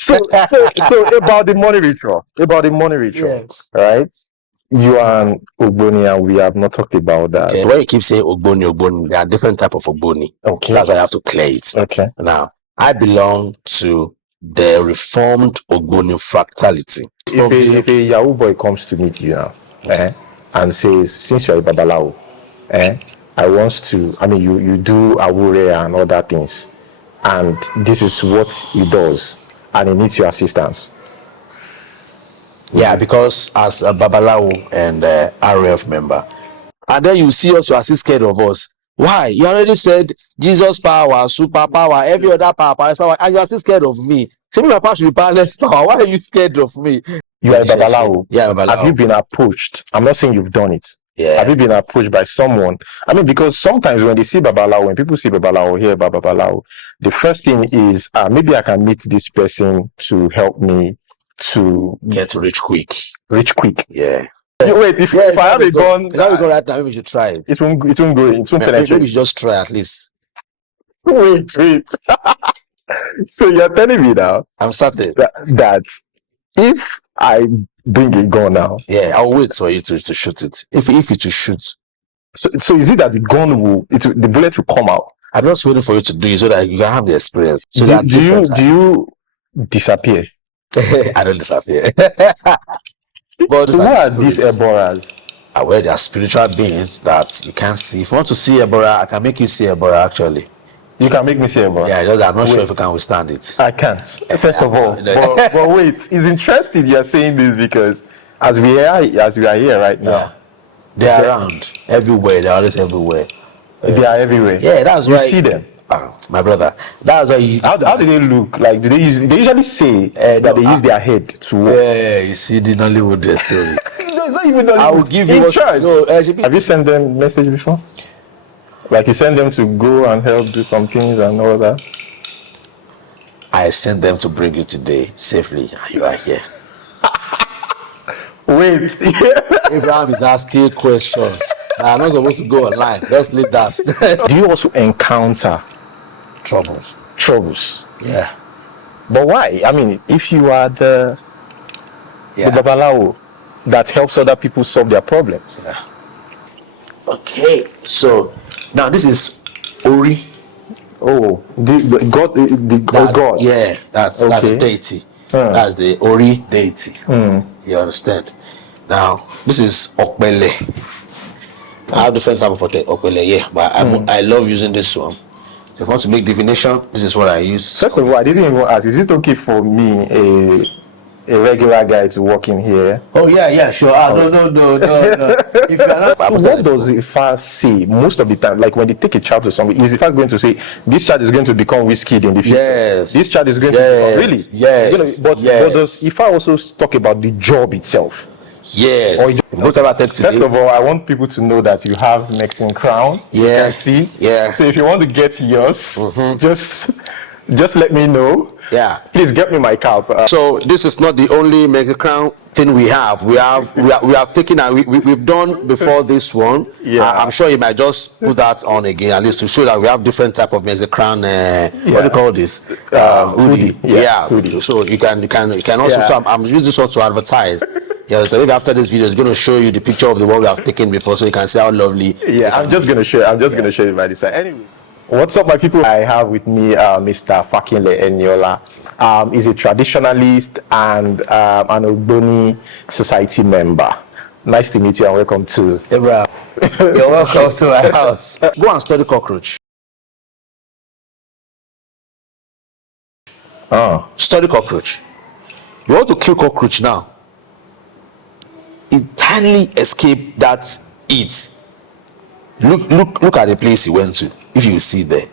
So about the money ritual, Yeah. right? You and OGBONI, and we have not talked about that. Okay. When you keep saying OGBONI, there are different type of OGBONI. Okay. That's why I have to clear it. Okay. Now, I belong to the Reformed OGBONI fraternity. If a Yahoo boy comes to meet you now, and says, since you're a Babalawo, I want to, I mean, you do Awure and other things, and this is what he does, and he needs your assistance. Yeah, because as a Babalawo and RF member, and then you see us, you are still scared of us. Why? You already said Jesus power, super power, every other power, and you are still scared of me. So my power should be powerless power. Why are you scared of me? You are a Babalawo. Yeah, Babalawo. Have you been approached? I'm not saying you've done it. Yeah. Have you been approached by someone? I mean, because sometimes when they see Babalawo, when people see Babalawo, hear about Babalawo, the first thing is, maybe I can meet this person to help me to get rich quick. Yeah. Wait, if I have a gun, if I have a gun right now, maybe we should try it. It won't go in. It won't penetrate. Maybe we should just try at least. Wait. So you're telling me now? I'm certain that if I bring a gun now, yeah, I'll wait for you to shoot it. If you to shoot. So is it that the gun the bullet will come out? I'm just waiting for you to do it so that you can have the experience. So do you disappear? I don't disappear. But so what are these Eboras? Well, they are spiritual beings that you can't see. If you want to see Ebora, I can make you see Ebora actually. You can make me see Ebora? Yeah, I'm not sure if you can withstand it. I can't. First of all. but wait, it's interesting you're saying this because as we are here right now. They are around everywhere. They're always everywhere. They are everywhere. Yeah, that's why you see them. My brother, that's why how do they look? Like, they usually say that they use their head to walk. Yeah, you see the Nollywood story. No, it's not even Nollywood. I will give you have you sent them message before? Like, you send them to go and help do some things and all that? I sent them to bring you today safely, and you are here. Wait. Abraham is asking questions. I'm not supposed to go online. Let's leave that. Do you also encounter troubles? Yeah. But why? I mean, if you are the Babalawo that helps other people solve their problems. Yeah. Okay. So now this is Ori. Oh, the God. Yeah, that's the deity. That's the Ori deity. You understand? Now this is Okbele. I have different type of Okbele, but I love using this one. If I want to make divination, this is what I use. First of all, I didn't even ask, is it okay for me, a regular guy, to walk in here? Oh yeah, sure. No. If you are not, what does Ifa say most of the time? Like, when they take a child to somebody, is Ifa going to say this child is going to become whiskey in the future? Yes. This child is going to become, really? Yes. But does Ifa also talk about the job itself? Yes. First of all, I want people to know that you have Mexican crown. Yeah. You can see. Yeah. So if you want to get yours, just let me know. Yeah. Please get me my cap. So this is not the only Mexican crown thing we have. We have taken and we've done before this one. Yeah. I'm sure you might just put that on again, at least to show that we have different type of Mexican crown. What do you call this? Hoodie. Yeah. Hoodie. So you can also. So I'm using this one to advertise. Yeah, so maybe after this video, it's going to show you the picture of the one we have taken before, so you can see how lovely. Yeah, I'm just going to show you by this side. Anyway, what's up, my people? I have with me Mr. Fakinle Eniola. He's a traditionalist and an OGBONI society member. Nice to meet you and welcome to. Hey, bro. You're welcome to my house. Go and study cockroach. Study cockroach. You want to kill cockroach now? Entirely escape that heat. Look at the place he went to. If you see there,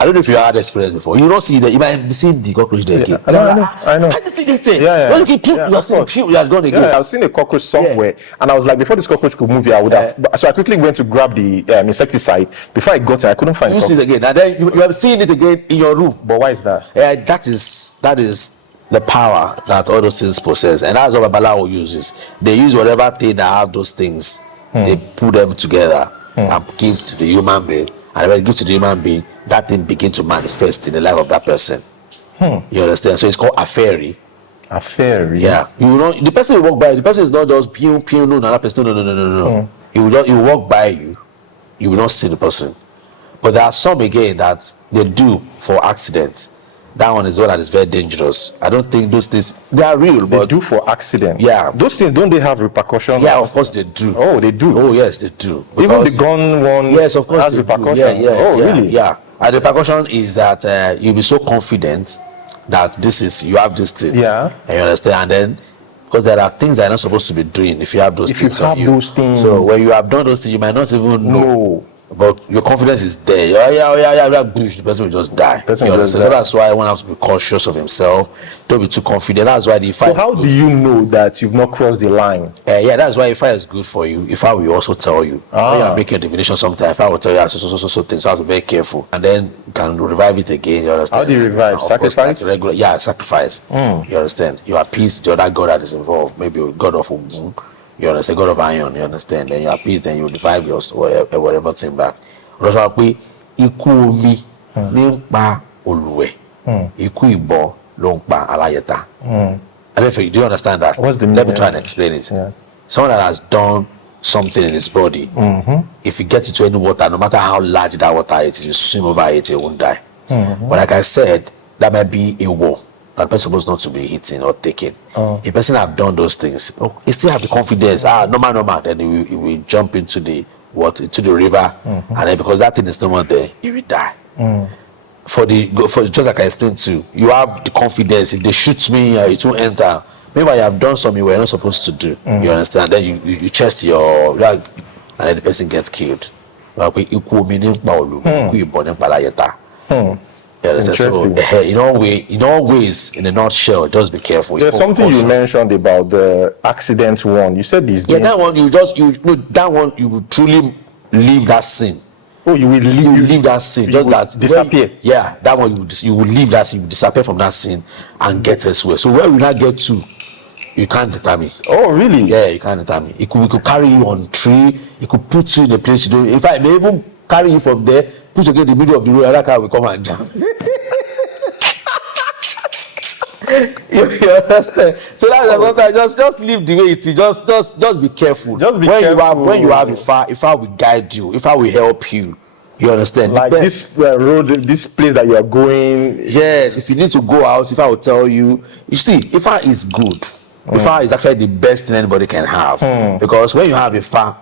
I don't know if you had experience before. You don't see that. You might see the cockroach there again. I know. I just see that thing. Yeah. When you have seen people, you have gone again. Yeah, I've seen a cockroach somewhere, and I was like, before this cockroach could move here, I would have. So I quickly went to grab the insecticide. Before I got it, I couldn't find it. You see it again, and then you have seen it again in your room. But why is that? That is the power that all those things possess, and that's what Babalawo uses. They use whatever thing that have those things, they put them together and give to the human being, and when they give to the human being, that thing begins to manifest in the life of that person. You understand? So it's called a fairy. A fairy. Yeah. You know, the person will walk by. The person is not just pew pew no another person. No. He will walk by you. You will not see the person. But there are some again that they do for accidents. That one is one that is very dangerous. I don't think those things they are real, but They do for accident. Yeah. Those things, don't they have repercussions? yeah, of course they do. Oh, they do. Oh yes, they do. Even the gun one. Yes, of course has they repercussions. do. Yeah, Oh, really? Yeah. And the repercussion is that you'll be so confident that you have this thing. Yeah. And you understand, and then because there are things that you're not supposed to be doing if you have those If you things on have you. those things. So when you have done those things, you might not even know. No. But your confidence is there. Yeah. The person will just die. Person You will understand? just So die. that's why one has to be cautious of himself. Don't be too confident. That's why the fire. So how do you know that you've not crossed the line? Yeah, that's why if I is good for you, if I will also tell you. When you are making a divination sometimes, if I will tell you so things, so I have to be very careful. And then you can revive it again, you understand? How do you revive? Of course, Sacrifice? like regular, sacrifice. You understand? You appease the other god that is involved, maybe a god of Ogun, you understand, god of iron, you understand? Then you appease, then you revive yours whatever thing back. That's why we ikú omi ní pa olùwẹ̀, ikú ìbọn ló ń pa aláyẹ̀ta. I don't think, do you understand that? What's the Let me meaning? try and explain it. Yeah. Someone that has done something in his body, if you get into any water, no matter how large that water is, you swim over it, you won't die. But like I said, that might be a war. That person supposed not to be hitting or taken. A person have done those things, he still have the confidence. Normal. Then he will jump into the river, and then because that thing is no more there, he will die. For just like I explained to you, you have the confidence. If they shoot me, it won't enter. Maybe you have done something we're not supposed to do. You understand? Then you chest your leg, and then the person gets killed. You understand? So in all ways, in a nutshell, just be careful. There's something you mentioned about the accident one. You said this. Yeah, that one you will truly leave that sin. Oh, you will leave that sin. Just that disappear. That one you will leave that sin. You will disappear from that sin and get elsewhere. So where will I get to? You can't determine. Oh, really? Yeah, you can't determine. We could carry you on tree. It could put you in a place you don't. In fact, it may even carry you from there, put you in the middle of the road, and that car will come and jam. you understand? So that's sometimes just leave the way it is. Just be careful. Just be when careful. You have if I will guide you, if I will help you. You understand? Like this road, this place that you are going. Yes, if you need to go out, if I will tell you. You see, Ifa is good. Ifa is actually the best thing anybody can have. Because when you have Ifa,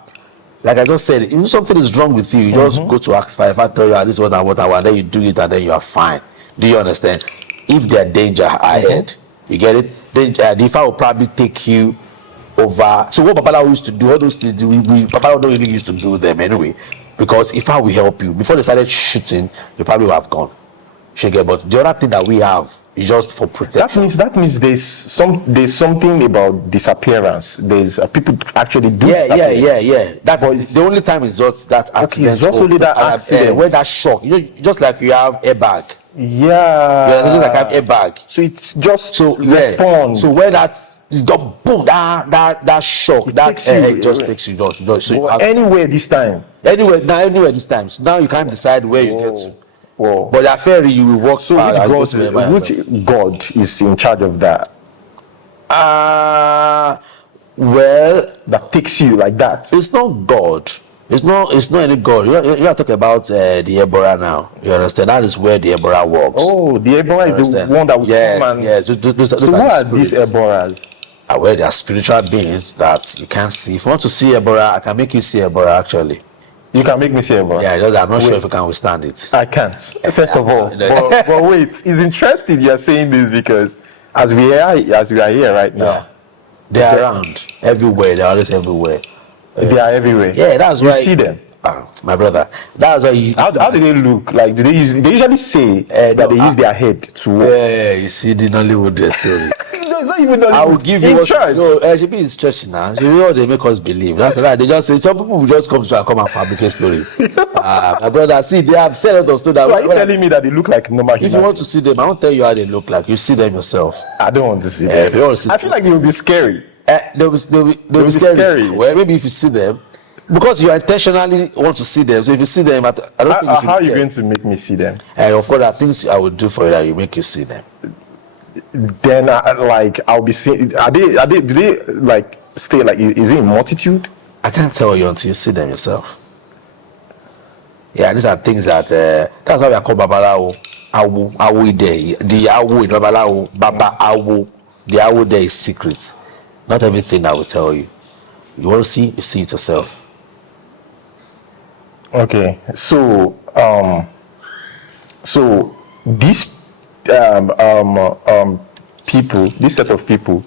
like I just said, if something is wrong with you, you just go to ask If I tell you this is what I want, and then you do it, and then you are fine. Do you understand? If there danger ahead, you get it? Then the Ifa will probably take you over. So what Babalawo used to do, all those things, Babalawo don't really used to do them anyway. Because if I will help you, before they started shooting, you probably would have gone. But the other thing that we have is just for protection. That means there's something about disappearance. There's people actually do. Yeah. That's the only time is just that accident. It's just only that accident where that shock. Just like you have airbag. Yeah. Just like I have airbag. So it's just respond. So where that's got boom, that shock, it just takes you. So anywhere this time. Anywhere this time. So now you can't decide where you get to. Whoa. But the ferry you will walk. So which God is in charge of that? Well, that takes you like that. It's not God. It's not any God. You are talking about the Ebora now. You understand? That is where the Ebora works. Oh, the Ebora is the one that will come and... Yes. So what are these Eboras? Well, they are spiritual beings that you can't see. If you want to see Ebora, I can make you see Ebora actually. You can make me see Ebora? Yeah, I'm not sure if you can withstand it. I can't, first of all. but wait, it's interesting you're saying this because as we are here right now, they're around everywhere. They're always everywhere. They are everywhere. Yeah, that's why you see them. My brother. That's why how do they look? Like do they usually say that they use their head to walk? Yeah, you see the Nollywood story. No, it's not even Nollywood. I will give you church. She be in church now. She what they make us believe. That's right. They just say some people will just come and fabricate story. My brother, see, they have said a lot of stuff. So are you telling me that they look like normal humans? If you want to see them, I won't tell you how they look like. You see them yourself. I don't want to see them. If you want to see I feel like they will be scary. They'll be scary. Well, maybe if you see them, because you intentionally want to see them. So if you see them, I don't think you should. How are you going to make me see them? Of course, there are things I would do for you that you make you see them. then like I'll be seeing. Do they like stay like? Is it in multitude? I can't tell you until you see them yourself. Yeah, these are things that that's why we are called Babalawo. Awu there. The Awu in Babalawo, Baba Awu. The Awu there is secret. Not everything I will tell you. You want to see, you see it yourself. Okay, so these people, this set of people,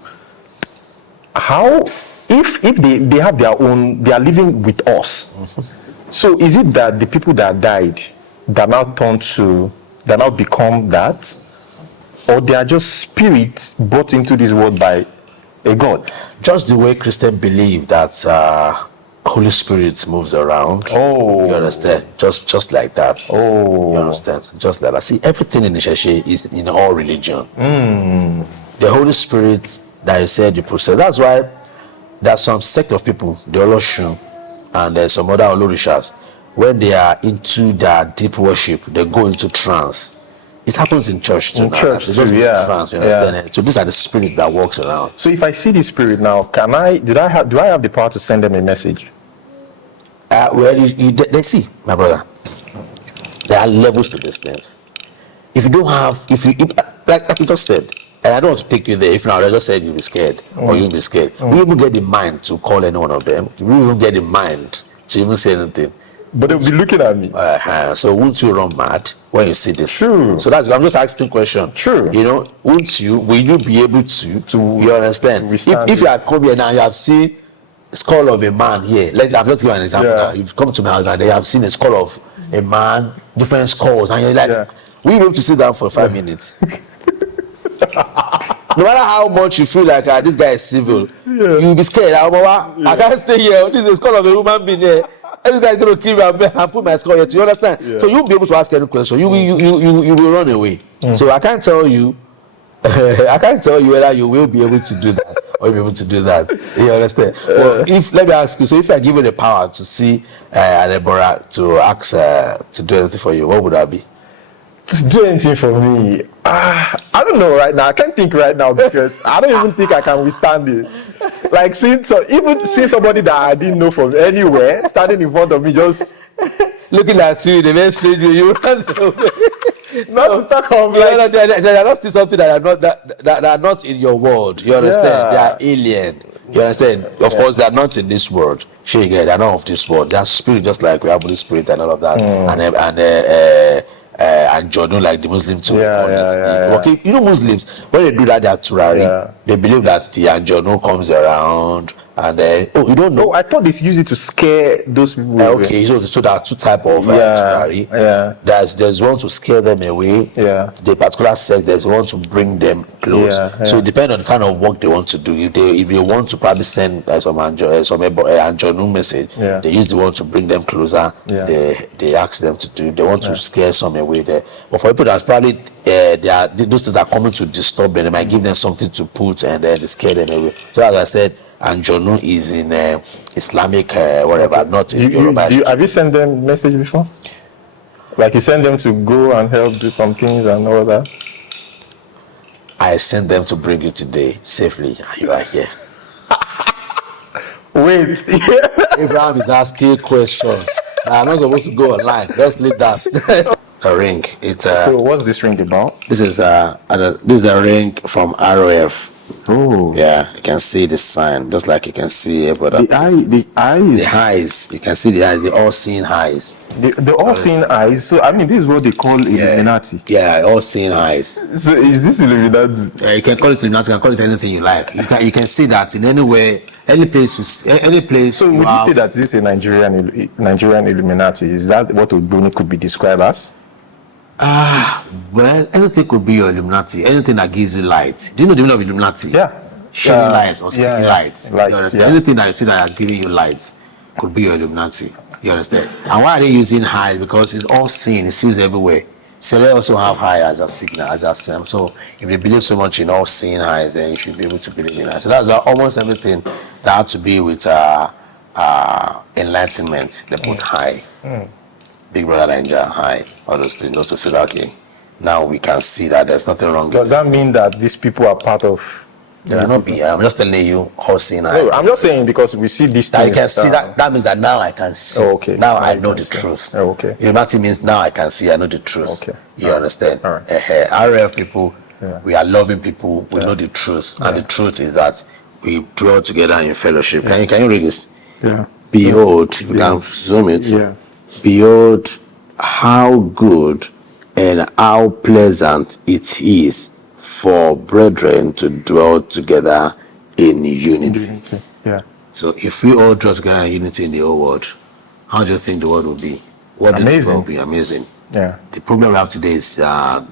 how if they have their own, they are living with us. So is it that the people that died that now become that, or they are just spirits brought into this world by a God? Just the way Christians believe that Holy Spirit moves around. Oh, you understand? Just like that. Oh, you understand? Just like that. See, everything in the church is in all religion. The Holy Spirit that you said you process. That's why there's some sect of people, the Oloshu, and there's some other Olorishas, when they are into their deep worship, they go into trance. It happens in church too. Trance, trance, you understand? Yeah. So these are the spirits that walks around. So if I see the spirit now, do I have the power to send them a message? Well, they see, my brother. There are levels to this things. If you don't have, like you just said, and I don't want to take you there. If now I just said you'll be scared or you'll be scared, we even get the mind to call any one of them. We even get the mind to even say anything. But they'll be looking at me. So won't you run mad when you see this? True. So I'm just asking question. True. You know, will you be able to you understand? If you are come here now, you have seen skull of a man here. I'm just giving an example now. You've come to my house and they have seen a skull of a man, different skulls, and you're like, will you be able to sit down for 5 minutes? No matter how much you feel like this guy is civil, you'll be scared. I can't stay here. This is the skull of a human being here. This guy is going to kill me and put my skull here. Do you understand? So you'll be able to ask any question. You will run away. So I can't tell you. I can't tell you whether you will be able to do that or you'll be able to do that. You understand? Well, let me ask you. So if you are given the power to see Deborah to ask to do anything for you, what would that be? To do anything for me, I don't know right now. I can't think right now because I don't even think I can withstand it. Like seeing somebody that I didn't know from anywhere standing in front of me, just looking at you, the next studio, you run away. Not to talk of like they are not still something that are not in your world. You understand? They are alien. You understand? Of course, they are not in this world. They are not of this world. They are spirit, just like we have Holy Spirit and all of that. And Jordan, like the Muslim too. Okay, you know, Muslims, when they do that, they are turari. They believe that the Anjonu comes around and you don't know. I thought they use it to scare those people. Okay, so there are two types of turari. There's one to scare them away. The particular sect, there's one to bring them close. So it depends on the kind of work they want to do. If they want to probably send some Anjonu message, they use the one to bring them closer. They ask them to do. They want to scare some away there. But for people that's probably those things are coming to disturb them. They might give them something to put and then they scare them away. So as I said, Anjonu is in Islamic whatever, not in Yoruba. Have you sent them message before? Like you send them to go and help do some things and all that? I sent them to bring you today safely, and you are here. Wait. Abraham is asking questions. I'm not supposed to go online. Let's leave that. A ring. So what's this ring about? This is a ring from ROF. Oh. Yeah, you can see the sign, just like you can see every other the eyes. You can see the eyes, the all-seeing eyes. The all-seeing eyes. So I mean, this is what they call Illuminati. Yeah, all-seeing eyes. So is this Illuminati? You can call it Illuminati. You can call it anything you like. You can see that in anywhere, any place. Any place. So would you say that this is a Nigerian Illuminati? Is that what OGBONI could be described as? Well, anything could be your Illuminati. Anything that gives you light. Do you know the meaning of Illuminati? Yeah. Shining lights or seeing lights. Light, you understand? Anything that you see that is giving you light could be your Illuminati. You understand? And why are they using high? Because it's all seen. It sees everywhere. So they also have high as a signal, as a symbol. So if you believe so much in all seeing highs, then you should be able to believe in that. So that's almost everything that had to be with enlightenment. They put high. Big Brother Danger, high, all those things, just to say that, okay, now we can see that there's nothing wrong. Does that mean that these people are part of? They will not be. I'm just telling you how seen No, I'm just saying because we see these that things. you can see that. That means that now I can see. Oh, okay. Now I you know can the see. truth. Oh, okay. Unity means now I can see. I know the truth. Okay. You understand? All right. RF people, Yeah. we are loving people. We know the truth, and the truth is that we dwell together in fellowship. Can you read this? Yeah. Behold, if you can zoom it. Yeah. Behold, how good and how pleasant it is for brethren to dwell together in unity. Yeah. So if we all draw together in unity in the whole world, how do you think the world will be? What do you think the world will be? Amazing. Yeah. The problem we have today is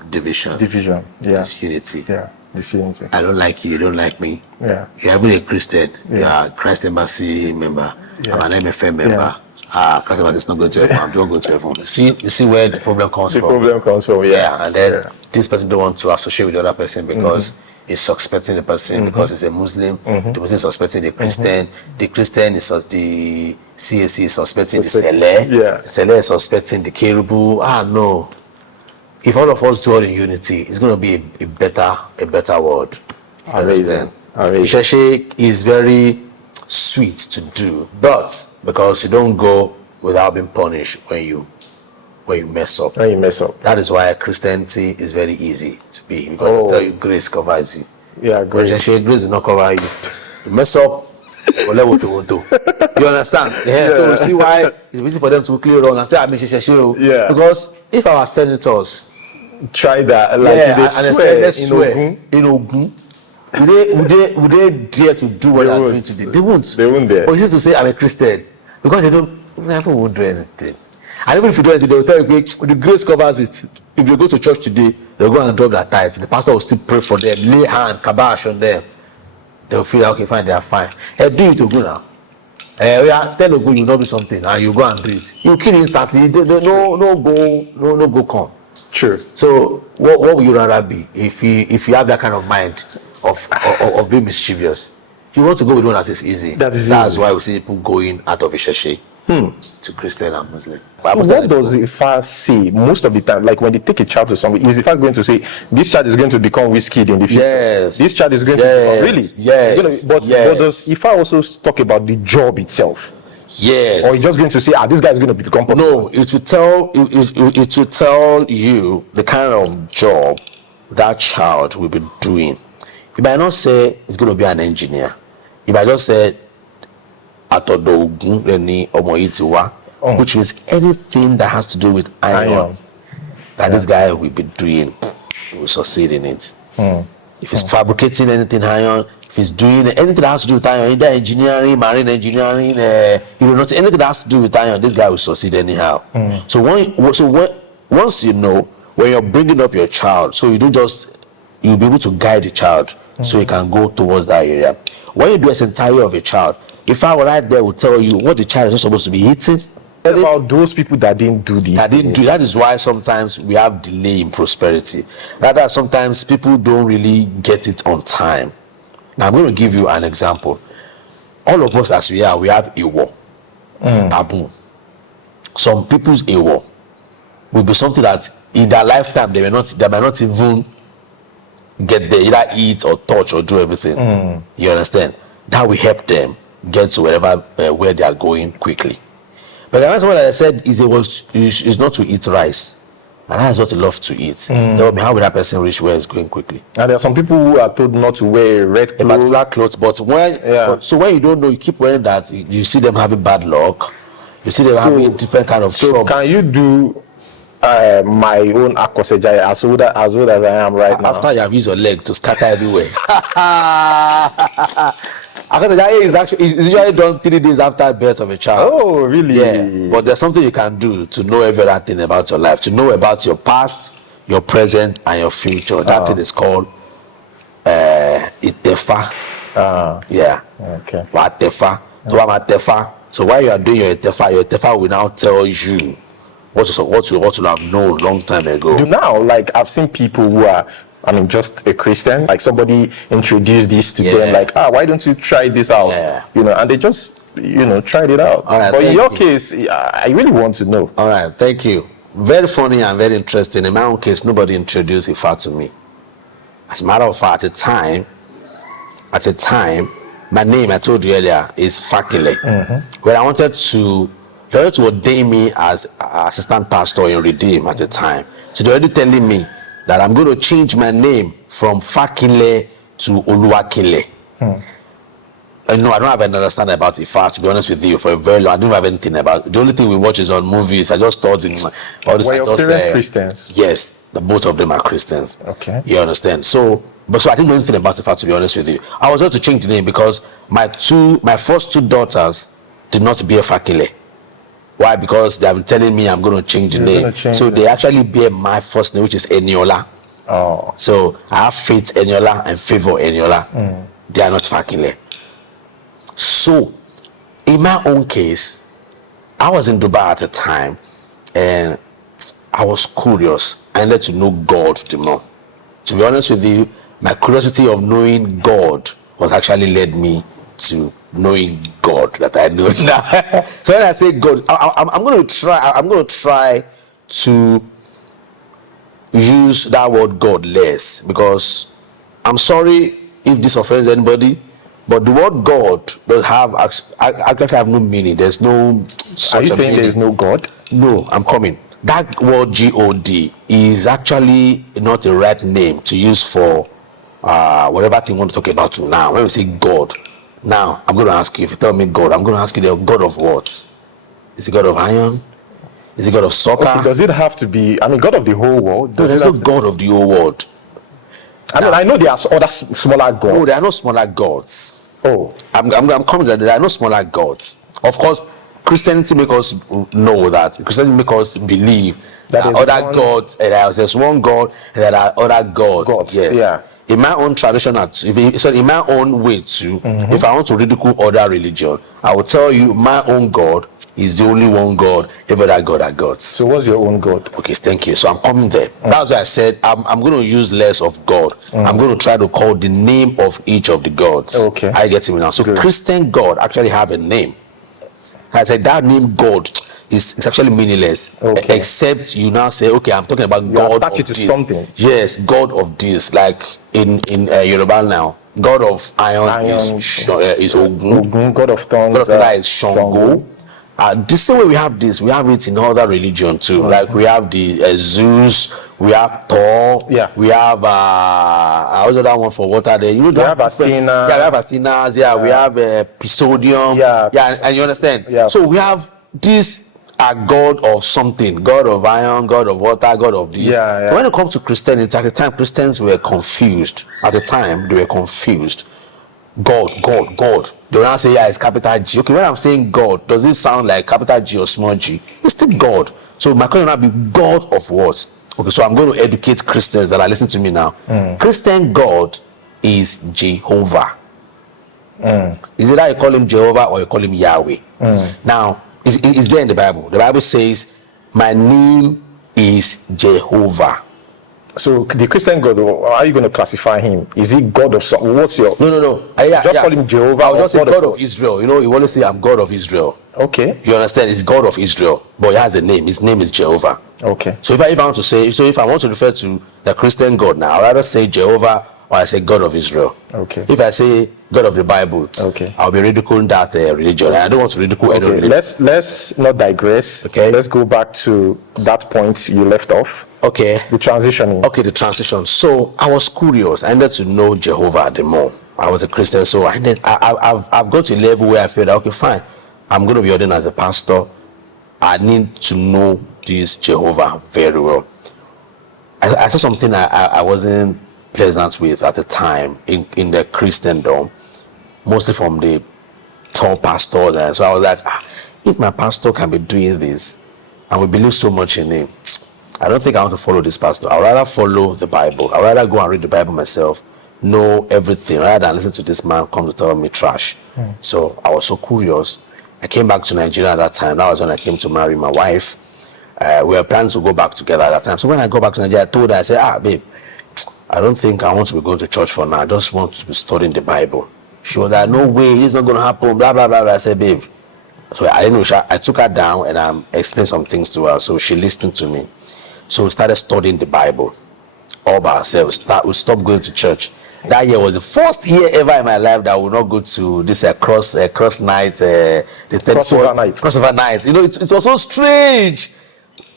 division. Division. Yeah. Disunity. Yeah. Disunity. I don't like you, you don't like me. Yeah. You're even a Christian. You're a Christ Embassy member. Yeah. I'm an MFM member. Christ Embassy is not going to heaven. I'm not going to heaven. You see where the problem comes The from? problem comes from And then this person don't want to associate with the other person because he's suspecting the person because he's a Muslim. The Muslim is suspecting the Christian. The Christian is the CAC is suspecting the Sele. Yeah. The Sele is suspecting the Kerubu. No. If all of us do all in unity, it's going to be a better world. You understand? Isheshe is very sweet to do, but because you don't go without being punished when you mess up. When you mess up. That is why Christianity is very easy to be, because they tell you grace covers you. Yeah, grace. Grace will not cover you. You mess up, you understand? So we see why it's easy for them to clear wrong and say, Yeah. Because if our senators try that, like they swear in Ogun, would they dare to do what they are doing today? They won't. They won't dare. But it's just to say I'm a Christian because they never won't do anything. And even if you do anything, they will tell you, the grace covers it. If you go to church today, they'll go and drop their tithes. The pastor will still pray for them, lay hand, kabash on them. They'll feel like, okay, fine, they are fine. Hey, do it, Ogun now. Tell Ogun you not do something, and you go and do it. You kill instantly. No go come. True. So what would you rather be if you have that kind of mind of being mischievous? You want to go with one that is easy. That's why we see people going out of Isheshe to Christian and Muslim. What does Ifa say most of the time? Like when they take a child to somebody, is Ifa going to say this child is going to become whiskey in the future? Yes. This child is going to become really? Yes. But does Ifa also talk about the job itself? Yes. Or he's just going to say, this guy is going to become popular? No, it will tell you the kind of job that child will be doing. You might not say it's going to be an engineer. You might just say Atodogun Reni Omoyitiwa, which means anything that has to do with iron. That this guy will be doing, he will succeed in it. If he's fabricating anything iron, if he's doing anything that has to do with iron, either engineering, marine engineering, anything that has to do with iron, this guy will succeed anyhow. So once you know, when you're bringing up your child, so you'll be able to guide the child so he can go towards that area. When you do a centenary of a child, if I were right there, will tell you what the child is not supposed to be eating. What about those people that didn't do this? That is why sometimes we have delay in prosperity. Rather, sometimes people don't really get it on time. Now, I'm going to give you an example. All of us as we have a war. Taboo. Some people's a war will be something that in their lifetime they might not even get there, either eat or touch or do everything. You understand? That will help them get to where they are going quickly. But the reason what I said is not to eat rice. And that is what you love to eat. Tell me, how will that person reach where it's going quickly? And there are some people who are told not to wear red clothes. A particular clothes, but when you don't know, you keep wearing that, you see them having bad luck. You see them having different kind of trouble. Can you do my own akosejai as old as I am right now? After you have used your leg to scatter everywhere. Akosejai is usually done 3 days after birth of a child. Oh, really? Yeah. But there's something you can do to know everything about your life, to know about your past, your present, and your future. That thing is called Itefa. Yeah. Okay. Tefa. So while you are doing your Itefa will now tell you what you have known long time ago. Now, like I've seen people who are, just a Christian, like somebody introduced this to them, like, why don't you try this out? And they just, tried it out. All right, but in your case, I really want to know. All right, thank you. very funny and very interesting. In my own case, nobody introduced Ifa to me. As a matter of fact, at a time, my name, I told you earlier, is Fakile. When I wanted to ordain me as assistant pastor in Redeem at the time. So they're already telling me that I'm going to change my name from Fakile to Oluwakile. No, I don't have any understanding about Ifa, to be honest with you, for a very long. I don't have anything about it. The only thing we watch is on movies. I just thought in all this. Were your parents Christians? Yes, both of them are Christians. Okay. You understand? So I didn't know anything about Ifa, to be honest with you. I was just to change the name because my first two daughters did not bear Fakile. Why? Because they have been telling me I'm going to change the name. So they actually bear my first name, which is Eniola. Oh. So I have Faith Eniola and Favor Eniola. They are not Fakile. So, in my own case, I was in Dubai at the time, and I was curious. I needed to know God the more. To be honest with you, my curiosity of knowing God was actually led me to knowing God that I know now. So when I say God, I'm going to try to use that word God less, because I'm sorry if this offends anybody. But the word God does actually have no meaning. There's no such. Are you a saying meaning. there's no God? No, I'm coming. That word God is actually not the right name to use for whatever thing you want to talk about now. When we say God, now I'm going to ask you, if you tell me God, I'm going to ask you the God of what? Is it God of iron? Is it God of soccer? Okay, does it have to be, God of the whole world? No, there's no God of the whole world. I know there are other smaller gods. No, there are no smaller gods. Oh. I'm coming that there are no smaller gods. Of course, Christianity makes us know that. Christianity makes us believe that other gods, and there's one God, and there are other gods. Yes. Yeah. In my own tradition, in my own way too, if I want to ridicule other religion, I will tell you my own God is the only one God, every other God are gods. So what's your own God? Okay, thank you. So I'm coming there. That's why I said I'm going to use less of God. I'm going to try to call the name of each of the gods. Okay. I get it now. So good. Christian God actually have a name. I said that name God is actually meaningless. Okay. Except you now say, okay, I'm talking about You God attach of it to this. something. Yes, God of this. Like in Yoruba now, God of iron is Ogun. God of thunder. God of thunder is Shango. The same way we have this, we have it in other religion too. Like we have the Zeus, we have Thor, we have what's the other one for water there? You know, we have Athena. Yeah, we have Athenas. Yeah, we have Pisodium. Yeah, and you understand. Yeah. So we have these are God of something, God of iron, God of water, God of this. Yeah. But when it comes to Christianity, at the time Christians were confused. At the time they were confused. God. They will not say, it's capital G. Okay, when I'm saying God, does it sound like capital G or small g? It's still God. So my question will be God of what? Okay, so I'm going to educate Christians that are listening to me now. Christian God is Jehovah. Is it that you call him Jehovah or you call him Yahweh? Now, is there in the Bible? The Bible says, my name is Jehovah. So the Christian God, how are you going to classify him? Is he God of something? What's your... No. Just call him Jehovah. I'll just say God of Israel. You know, you always say I'm God of Israel. Okay. You understand? It's God of Israel. But he has a name. His name is Jehovah. Okay. So if I want to refer to the Christian God now, I'd rather say Jehovah or I say God of Israel. Okay. If I say God of the Bible, I'll be ridiculing that religion. I don't want to ridicule any religion. Let's not digress. Okay. Let's go back to that point you left off. Okay. The transitioning. Okay, the transition. So I was curious. I needed to know Jehovah the more. I was a Christian, so I've got to a level where I feel that, okay, fine, I'm going to be ordained as a pastor. I need to know this Jehovah very well. I saw something I wasn't pleasant with at the time in the Christendom, mostly from the top pastors. And so I was like, if my pastor can be doing this, and we believe so much in him, I don't think I want to follow this pastor. I'd rather follow the Bible. I'd rather go and read the Bible myself, know everything, rather than listen to this man come to tell me trash. So I was so curious. I came back to Nigeria at that time. That was when I came to marry my wife. We were planning to go back together at that time. So when I go back to Nigeria, I told her, I said, babe, I don't think I want to be going to church for now. I just want to be studying the Bible. She was like, no way, it's not going to happen, blah, blah, blah, blah. I said, babe, So I didn't know. I took her down and I explained some things to her. So she listened to me. So we started studying the Bible all by ourselves. We stopped going to church. That year was the first year ever in my life that I would not go to this cross night, the crossover night. You know, it was so strange.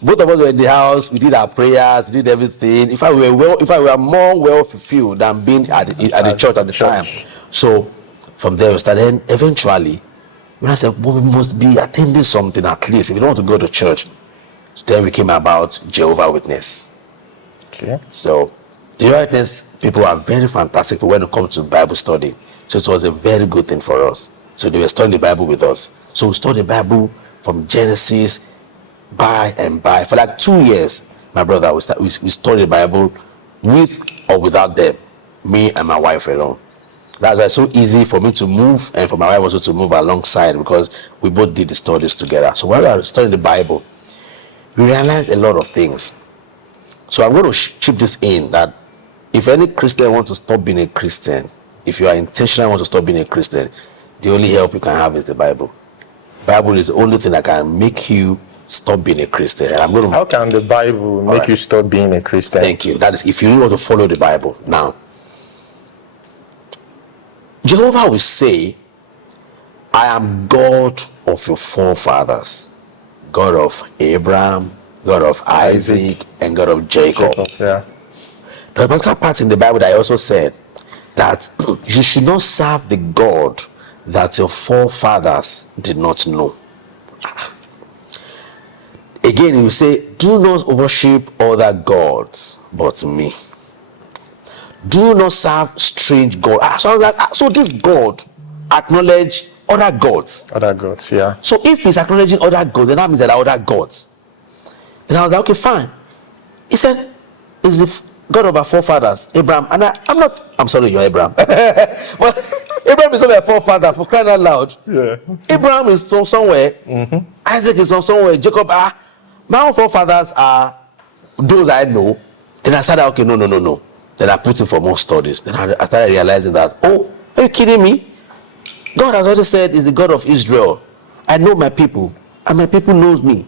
Both of us were in the house. We did our prayers. We did everything. If I were more well fulfilled than being at the church at the time. So from there we started. Eventually, when I said, well, we must be attending something at least if you don't want to go to church. So then we came about Jehovah's Witness. Okay. So Jehovah's Witness people are very fantastic when it comes to Bible study. So it was a very good thing for us. So they were studying the Bible with us. So we studied the Bible from Genesis by and by for like 2 years. My brother, we studied the Bible with or without them, me and my wife alone. That's why it's so easy for me to move and for my wife also to move alongside, because we both did the studies together. So while we were studying the Bible, we realized a lot of things. So I'm going to chip this in that if any Christian wants to stop being a Christian, if you are intentional want to stop being a Christian, the only help you can have is the Bible. Bible is the only thing that can make you stop being a Christian. And I'm going to. How can the Bible make you stop being a Christian? Thank you. That is if you really want to follow the Bible. Now, Jehovah will say, I am God of your forefathers, God of Abraham, God of Isaac, and God of Jacob. Yeah. There are particular parts in the Bible that I also said that you should not serve the God that your forefathers did not know. Again, he will say, do not worship other gods but me. Do not serve strange gods. So I was like, so this God acknowledge other gods. Other gods, yeah. So if he's acknowledging other gods, then that means there are other gods. Then I was like, okay, fine. He said, is the God of our forefathers, Abraham. And I'm sorry, you're Abraham. But Abraham is not a forefather, for crying out loud. Yeah. Abraham is from somewhere. Mm-hmm. Isaac is from somewhere. Jacob, my own forefathers are those I know. Then I started, okay, no. Then I put in for more studies. Then I started realizing that, oh, are you kidding me? God has already said is the God of Israel. I know my people, and my people knows me.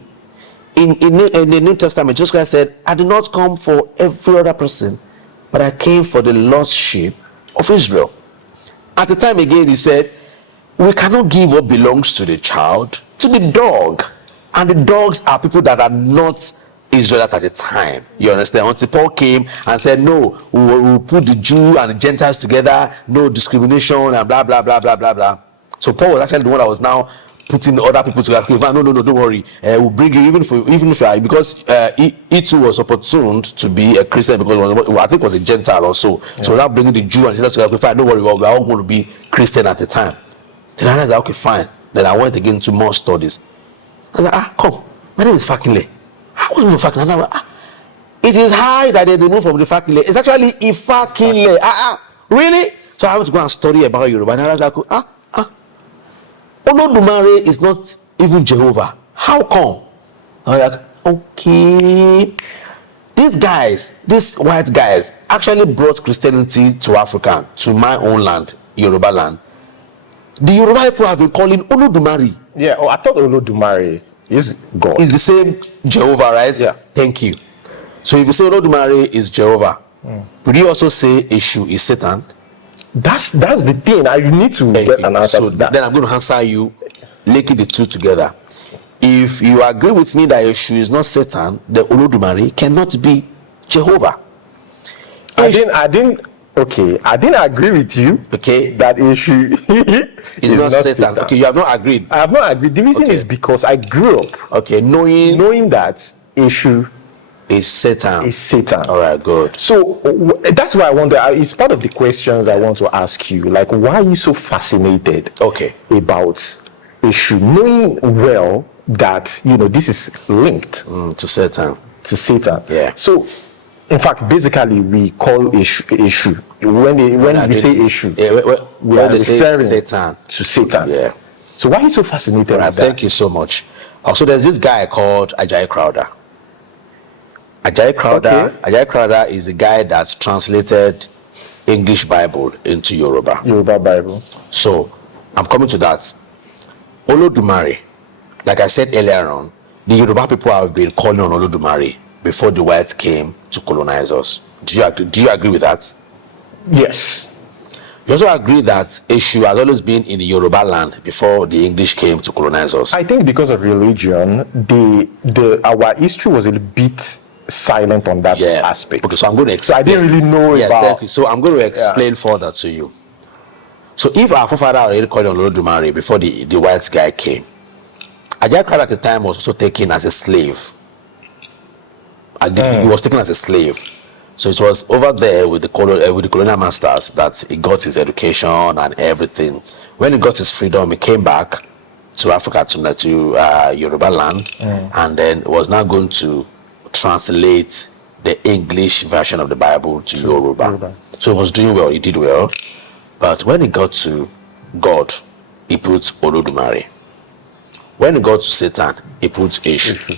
In the New Testament, Jesus Christ said, I did not come for every other person, but I came for the lost sheep of Israel. At the time again, he said, we cannot give what belongs to the child to the dog. And the dogs are people that are not Israelite at the time. You understand? Until Paul came and said, no, we will put the Jew and the Gentiles together, no discrimination, and blah, blah, blah, blah, blah, blah. So Paul was actually the one that was now putting other people together. No, don't worry. We'll bring you even if I, because he too was opportuned to be a Christian, because I think it was a Gentile or so. Yeah. So without bringing the Jew and Jesus together, fine, don't worry, we're all going to be Christian at the time. Then I realized, okay, fine. Then I went again to more studies. I was like, come, my name is Fakile. How was it Fakile? And I was like, it is high that they remove from the Fakile. It's actually Ifakile. Really? So I was to go and study about Yoruba. And I was like, Olodumare is not even Jehovah. How come? I was like, okay. These white guys actually brought Christianity to Africa, to my own land, Yoruba land. The Yoruba people have been calling Olodumare. Yeah, I thought Olodumare is God. It's the same Jehovah, right? Yeah. Thank you. So if you say Olodumare is Jehovah, would you also say Eshu is Satan? That's the thing. You need to get an answer to that. Then I'm going to answer you, linking the two together. If you agree with me that Eshu is not Satan, the Olodumare cannot be Jehovah. I didn't agree with you. Okay. That Eshu is not Satan. Okay, you have not agreed. I have not agreed. The reason is because I grew up. Okay, knowing that Eshu is Satan. All right, good. So that's why I wonder. It's part of the questions I want to ask you. Like, why are you so fascinated? About Eshu, knowing well that this is linked to Satan. Yeah. So, in fact, basically, we call Eshu when we say Eshu. Yeah, we are referring Satan to Satan. Yeah. So why are you so fascinated? Right, thank you so much. Also, there's this guy called Ajayi Crowther. Ajayi Crowther is the guy that's translated English Bible into Yoruba Bible. So I'm coming to that. Olodumare like I said earlier on, the Yoruba people have been calling on Olodumare before the whites came to colonize us. Do you agree with that? Yes. You also agree that Eshu has always been in the Yoruba land before the English came to colonize us? I think because of religion, our history was a bit silent on that aspect. Okay, so I'm going to explain. So I didn't really know about. So I'm going to explain further to you. So if our forefather already called on Olodumare before the white guy came, Ajakrad at the time was also taken as a slave. He was taken as a slave. So it was over there with the colonial masters that he got his education and everything. When he got his freedom, he came back to Africa, to Yoruba land, and then was now going to translate the English version of the Bible to Yoruba. So he was doing well, he did well. But when he got to God, he put Olodumare. When he got to Satan, he put Eshu.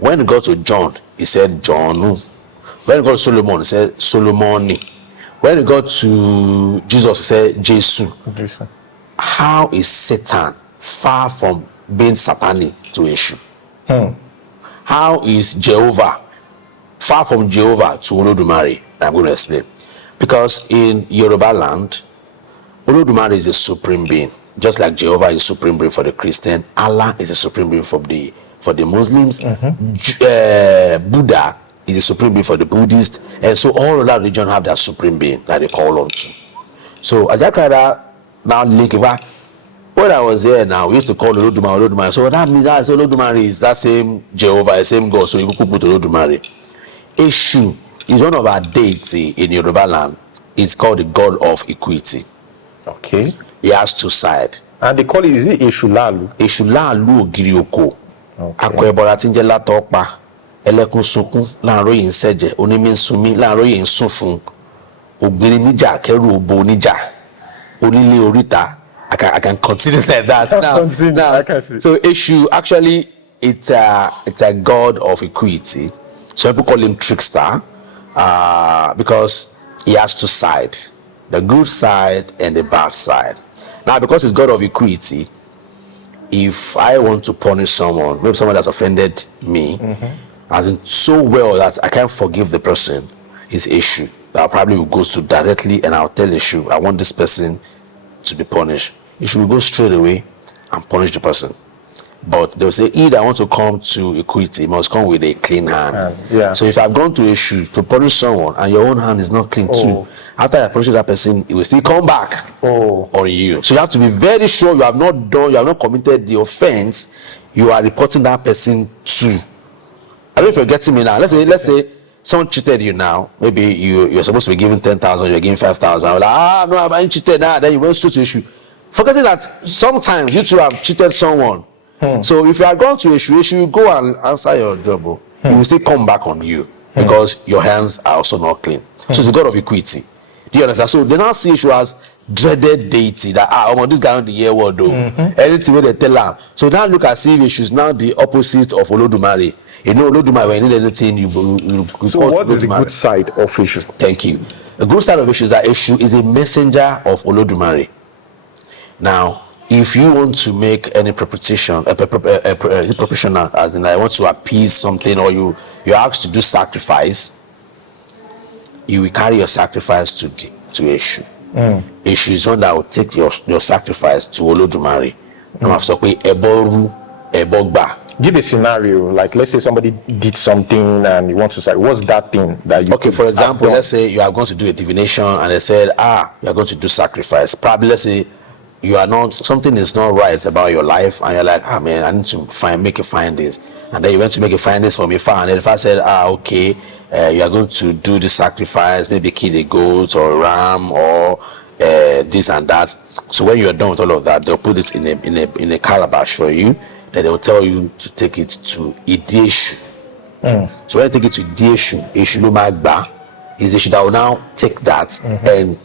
When he got to John, he said John. When he got to Solomon, he said Solomoni. When he got to Jesus, he said Jesu. How is Satan far from being satanic to Eshu? How is Jehovah far from Jehovah to Olodumare? I'm going to explain. Because in Yoruba land, Olodumare is a supreme being. Just like Jehovah is a supreme being for the Christian, Allah is a supreme being for the Muslims. Buddha is a supreme being for the Buddhists, and so all of that religion have their supreme being that they call on to. So Ajakrada now link it back. When I was here now, we used to call Olodumare. So that means that Olodumare is that same Jehovah, the same God. So you could put Olodumare. Eshu is one of our deity in Yoruba land. It's called the God of equity. Okay. He has two sides. And they call it, is it Eshulalu? Eshulalu Ogirioko. Akwebora tinje latokpa. Elekun sunkun láàárọ̀ yìí ń ṣẹ̀jẹ̀, onímí ń sunmí láàárọ̀ yìí ń sùn fún. Ògbìnrin níjà kẹrù òbò níjà. Onílé oríta. I can continue like that. So Eshu actually it's a god of equity. So people call him trickster because he has two sides, the good side and the bad side. Now, because he's God of equity, if I want to punish someone, maybe someone that's offended me, as in so well that I can't forgive the person, is Eshu. That probably will go to directly, and I'll tell Eshu, I want this person to be punished. Eshu will go straight away and punish the person. But they'll say, he that wants to come to equity must come with a clean hand. So if I've gone to Eshu to punish someone and your own hand is not clean too, after I punish that person, it will still come back on you. So you have to be very sure you have not committed the offense you are reporting that person to. I don't know if you're getting me now. Let's say someone cheated you now. Maybe you're supposed to be giving 10,000, you're giving 5,000. I'm like, no, I'm cheated now. Then you went straight to Eshu. Forgetting that sometimes you two have cheated someone. So if you are going to Eshu, you go and answer your job. He will still come back on you because your hands are also not clean. So it's a God of equity. Do you understand? So they now see Eshu as dreaded deity that this guy on the year world though. Anything where they tell him. So now look at Eshu is now the opposite of Olodumare. You know, Olodumare, when you need anything, you so what is the good side of Eshu? Thank you. The good side of Eshu is that Eshu is a messenger of Olodumare. Now, if you want to make any proposition, proportional, as in I want to appease something, or you're asked to do sacrifice, you will carry your sacrifice to Eshu. Eshu is one that will take your sacrifice to Olodumare. Give a scenario, like let's say somebody did something and you want to say, what's that thing that you for example, let's say you are going to do a divination and they said, you are going to do sacrifice. Probably let's say something is not right about your life and you're like, man, I need to make a findings. And then you went to make a findings for me, and if I said, okay, you are going to do the sacrifice, maybe kill a goat or a ram or this and that. So when you are done with all of that, they'll put this in a calabash for you. Then they'll tell you to take it to Ideshu. So when you take it to Ideshu, Eshu Magba is Eshu that will now take that and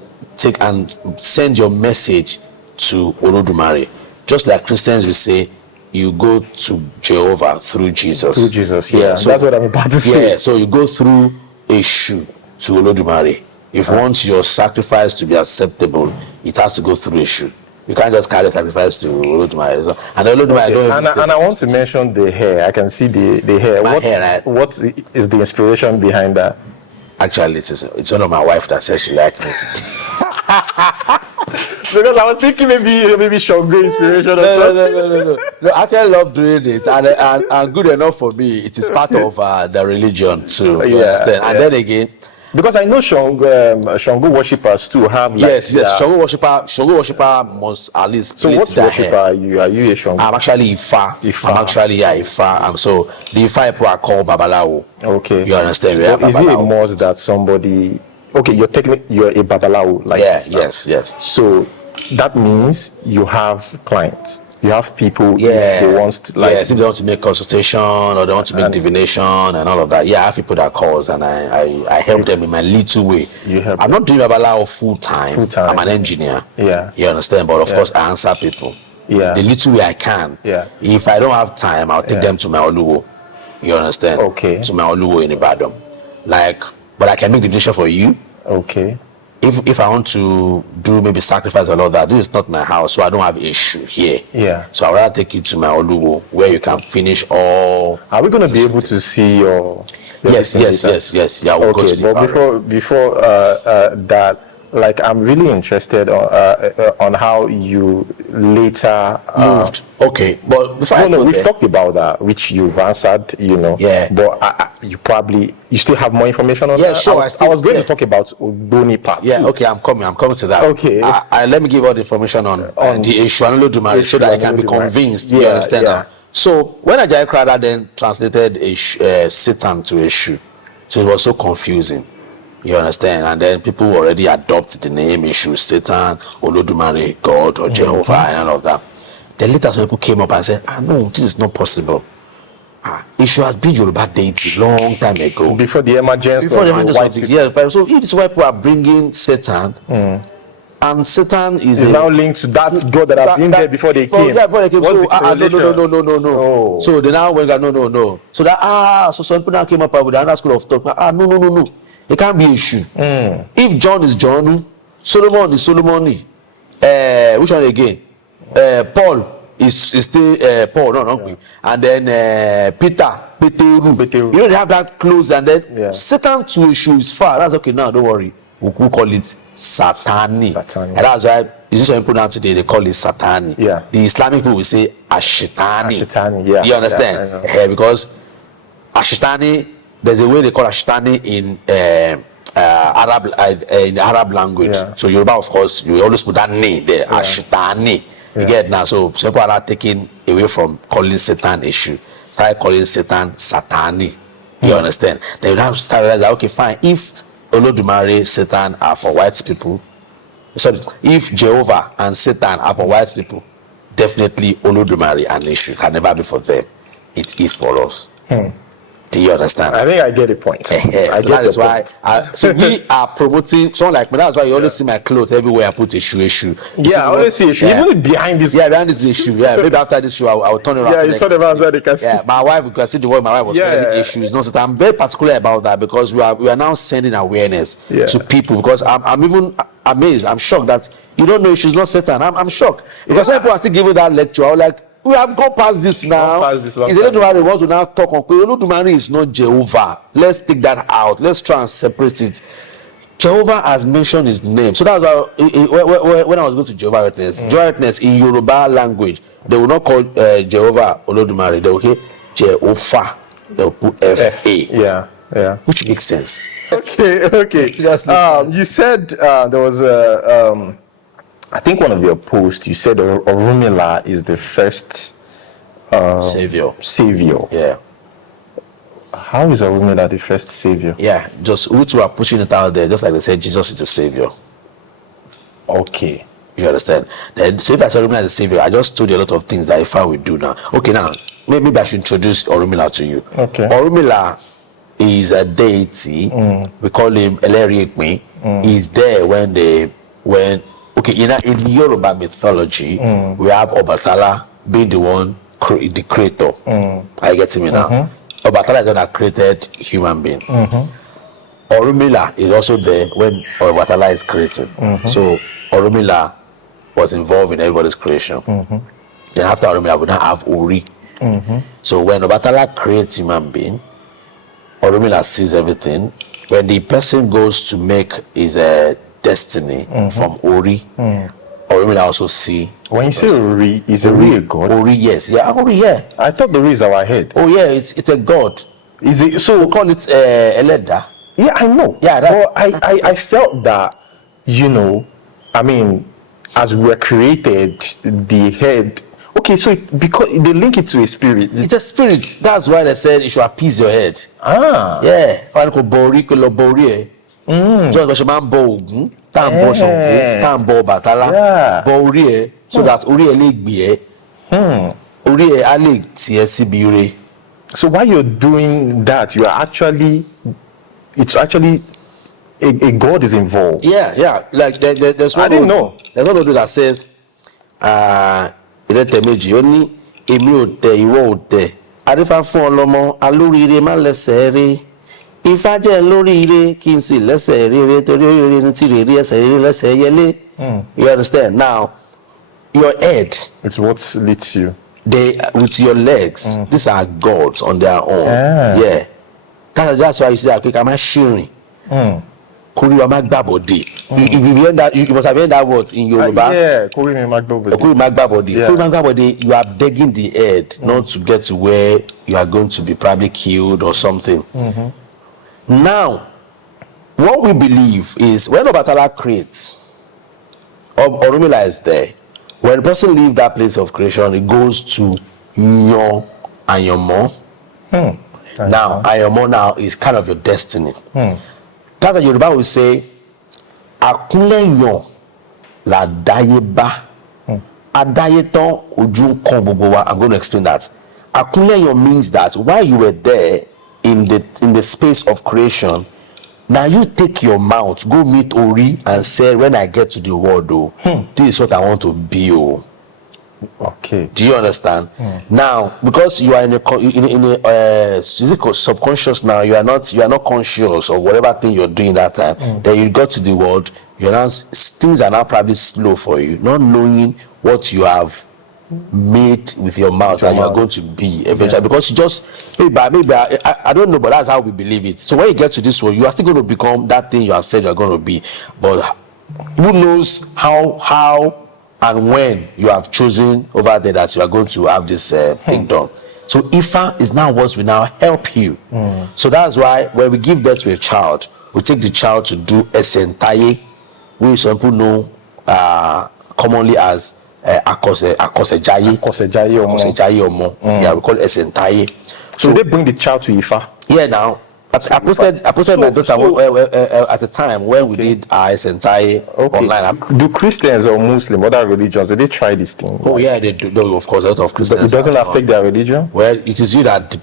send your message to Olodumare. Just like Christians will say, you go to Jehovah through Jesus. Through Jesus, yeah. So that's what I'm about to say. Yeah, so you go through Eshu to Olodumare. If you want your sacrifice to be acceptable, it has to go through Eshu. You can't just carry sacrifice to Olodumare. So, and Olodumare Okay. don't even And I want to mention the hair. I can see the hair. My hair, right? What is the inspiration behind that? Actually, it's one of my wife that says she liked me to. Because I was thinking maybe Shango inspiration or something. No, I actually love doing it, and good enough for me. It is part of the religion too. You understand? And then again, because I know Shango worshippers too have like yes, Shango worshipper must at least so split what their worshipper hair. are you? Are you a Shango? I'm actually Ifa. I'm actually Ifa. So the Ifa people are called Babalawo. Okay. You understand? Is it a must that somebody? Okay, you're a babalawo. Like yes. So that means you have clients. You have people. If they want to, like, if they want to make consultation or they want to make divination and all of that. Yeah, I have people that calls and I help them in my little way. I'm not doing babalawo full time. I'm an engineer. Yeah. You understand? But of course, I answer people. Yeah. The little way I can. Yeah. If I don't have time, I'll take them to my Oluwo. You understand? Okay. To my Oluwo in Ibadan. But I can make divination for you. Okay. If I want to do maybe sacrifice and all that, this is not my house, so I don't have issue here. Yeah. So I'd rather take you to my Oluwo where you can finish all. Are we going to be able to see your yes. Yeah, we'll go to the but before that, like, I'm really interested on how you later moved. Okay, but before we've talked about that, which you've answered, Yeah. But you still have more information on that? Yeah, sure. I was going to talk about OGBONI part. Yeah, too. okay, I'm coming to that. Okay. Let me give all the information on the issue Olodumare so that I can be convinced. You understand now? So when Ajayi Crowther then translated Satan to Eshu, so it was so confusing. You understand? And then people already adopt the name Eshu, Satan, Olodumare, God, or Jehovah, and all of that. Then later some people came up and said, no, this is not possible. Eshu has been Yoruba deity long time ago. Before the emergence of the white people. Yes, but so if this is why people are bringing Satan, and Satan is now linked to that God that has been there before they came. Yeah, before they came. So No. So they now went, no. So that so some people now came up with another school of thought. No. It can't be Eshu. If John is John, Solomon is Solomon. Which one again? Paul is still Paul, and then Peter. You know they have that close, and then Satan to Eshu is far. That's okay now. Don't worry. We'll call it Satani. And that's why you see some people now today they call it Satani. Yeah. The Islamic people will say Ashitani. Yeah. You understand? Because Ashitani, there's a way they call Ashitani in Arab language. Yeah. So Yoruba, of course, you always put that name there, Ashitani. You get now. So some people are now taking away from calling Satan Eshu, start calling Satan Satani. You understand? Then you now start realizing, okay, fine. If Olodumare, Satan are for white people, sorry, if Jehovah and Satan are for white people, definitely Olodumare and Eshu can never be for them. It is for us. Do you understand? I think I get the point. So that is why. So we are promoting someone like me. That's why you always see my clothes everywhere. I put Eshu. I always see Eshu. Even behind this. Yeah, behind this Eshu. Yeah, maybe after this show, I will turn around. Yeah, you turn around so they can see. Yeah, my wife, you can see the way my wife was wearing Eshu. It's not so. I'm very particular about that because we are now sending awareness to people because I'm even amazed. I'm shocked that you don't know Eshu's not Satan. I'm shocked because some people are still giving that lecture. I'm like, we have gone past this now. Is Olodumare wants to now talk on Olodumare is not Jehovah. Let's take that out. Let's try and separate it. Jehovah has mentioned his name. So that's why when I was going to Jehovah Witness in Yoruba language, they will not call Jehovah Olodumare. They will say Jehovah. They will put F-A. Yeah. Which makes sense. Okay. You said there was a... I think one of your posts, you said Orunmila is the first savior. Yeah. How is Orunmila the first savior? Yeah, just we two are pushing it out there, just like they said, Jesus is the savior. Okay. You understand? Then, so if I say Orunmila is the savior, I just told you a lot of things that if I would do now. Okay, now maybe I should introduce Orunmila to you. Okay. Orunmila is a deity. We call him Elerikmi. He's there when. Okay, in Yoruba mythology, we have Obatala being the one, the creator. Are you getting me now? Obatala is the one that created human being. Orunmila is also there when Obatala is creating. So Orunmila was involved in everybody's creation. Then after Orunmila, we now have Ori. So when Obatala creates human being, Orunmila sees everything. When the person goes to make his destiny from Ori, Orunmila also see. When you say Ori, is Ori a god? Ori, yes. Yeah, Ori, yeah. I thought the Ori is our head. Oh, yeah, it's a god. Is it? So We call it Eleda. yeah, I know. Yeah, that's- but I felt that, you know, I mean, as we were created, the head. Okay, so because they link it to a spirit. It's a spirit. That's why they said it should appease your head. Ah. Yeah. Just because man bo Ogun, tan bo Ṣàngó, tan bo Ọbàtálá, Yeah. bo orí ẹ, so that orí ẹ lè gbé ẹ. Orí ẹ á lè tì ẹ́ síbi ire. So while you're doing that, you are actually, it's actually a god is involved. Yeah. Like there's one. I didn't know. There's one audio that says, ìrẹ́tẹ̀ méjì, ó ní èmi ò tẹ̀, ìwọ ò tẹ̀. Adífá fún ọlọ́mọ, alóríire má lẹ́sẹ̀ rí. Ifá jẹ́ lóríire kí n sì lẹ́sẹ̀ rere torí oríire ní tí rere ẹsẹ̀ rere lẹ́sẹ̀ yẹlé. You understand? Now, your head, It's what leads you. they with your legs, these are gods on their own. Yeah. That's just why you say Africa ma shirin. Kori wa ma gbàbọ̀dé. You must have heard that word in Yoruba. Yeah, Kori ni Magbo. Kori ma gbàbọ̀dé. Yeah. Kori ma gbàbọ̀dé, you are begging the head not to get to where you are going to be probably killed or something. Now, what we believe is when Obatala creates, Orunmila is there. When the person leaves that place of creation, it goes to Nyo and Yomo. Now, Ayomo now is kind of your destiny. That's what Yoruba will say, Akunleyan la dayeba. Adayetan ojun kan gbogbo wa. I'm going to explain that. Akunleyan means that while you were there in the space of creation, now you take your mouth, go meet Ori and say, when I get to the world, this is what I want to be. Okay. Do you understand? Now, because you are in a subconscious now, you are not conscious of whatever thing you're doing that time. Then you got to the world, things are now probably slow for you, not knowing what you have made with your mouth that you are going to be eventually, because you just maybe I don't know, but that's how we believe it. So when you get to this world, you are still going to become that thing you have said you are going to be, but who knows how and when you have chosen over there that you are going to have this thing done. So Ifa is now what will now help you. So that's why when we give birth to a child, we take the child to do Esentaye, which some people know commonly as Akosejaye Omo. Yeah, we call it Esentaye. So they bring the child to Ifa. Yeah, now I posted my daughter at the time when we did our Esentaye online. Do Christians or Muslim, other religions, do they try this thing? Oh yeah, they do. No, of course, a lot of Christians. But it doesn't affect their religion? Well, it is you that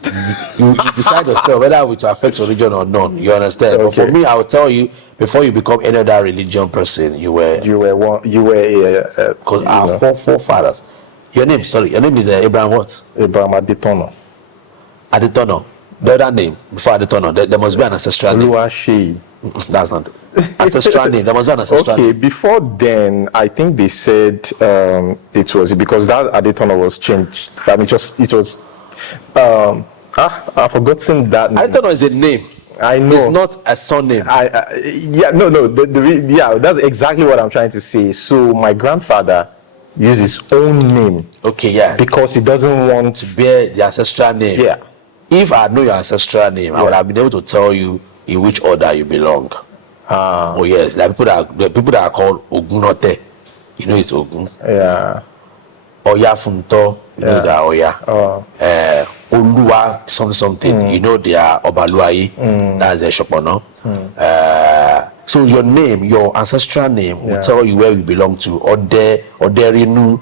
you decide yourself whether it will affect religion or not. You understand? But for me, I will tell you, before you become any other religion person, you were because our forefathers. Your name is Abraham what? Abraham Adetono. Adetono. The other name before Adetono, there must be an ancestral name. That's not ancestral name. There must be an ancestral name. Okay, before then, I think they said it was because that Adetono was changed. I mean, it was. I've forgotten that name. Adetono is a name. I know. It's not a surname. That's exactly what I'm trying to say. So my grandfather used his own name. Okay, yeah. Because he doesn't want to bear the ancestral name. Yeah. If I know your ancestral name, I would have been able to tell you in which order you belong. Oh yes, like the people that are called Ogunote, you know it's Ogun. Yeah. Oya Funto, you know they are Oya. Oluwa something, you know they are Obaluayi. That's a Shopono. So your name, your ancestral name will tell you where you belong to. Oderinu,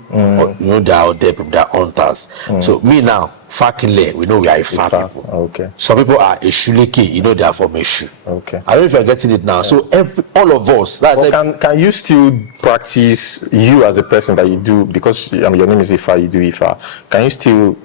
you know they are Ode people, they are hunters. So me now, Fakile, we know we are Ifa people. Okay. Some people are Eshuleke, you know they are from Eshu. Okay. I don't know if you're getting it now. So all of us, can you still practice you as a person that you do, because your name is Ifa, you do Ifa, can you still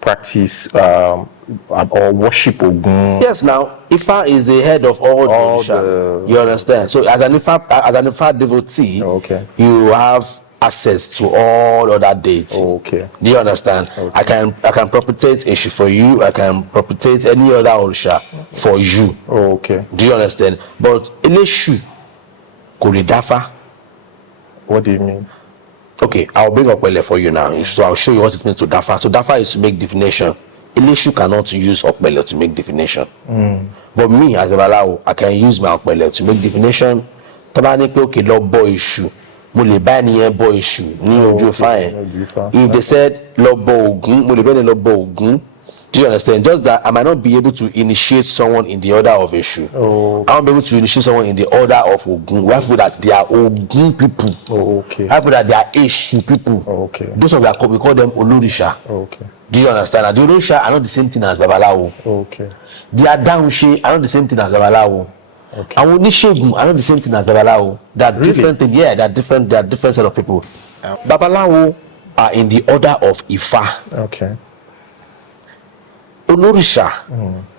practice or worship Ogun? Yes, now Ifa is the head of all the you understand? So as an Ifa devotee, okay, you have access to all other dates. Oh, okay. Do you understand? Okay. I can propitiate Eshu for you. I can propitiate any other Orisha for you. Oh, okay. Do you understand? But Eleshu Kuridafa. What do you mean? Okay, I'll bring Okpele for you now. So I'll show you what it means to Dafa. So Dafa is to make divination. Eleshu cannot use Okpele to make divination. But me as a Balawo, I can use my Okpele to make divination. Tabani pe okay, Lord boy issue. Mo le ba ni boy issue. Ni ojo fine. If they said Lord boy Ogun, mo le ba ni Lord boy Ogun. Do you understand? Just that I might not be able to initiate someone in the order of Eshu. Oh. I won't be able to initiate someone in the order of Ogun. We have people that they are Ogun people. Oh, okay. We have people that they are Eshu people. Oh, okay. Those of we call them Olorisha. Oh, okay. Do you understand? And the Olorisha are not the same thing as Babalawo. Oh, okay. The Adanshe are not the same thing as Babalawo. Okay. And Onishegun are not the same thing as Babalawo. They are different things. Yeah, they are different. They are different set of people. Babalawo are in the order of Ifa. Okay. Olorisha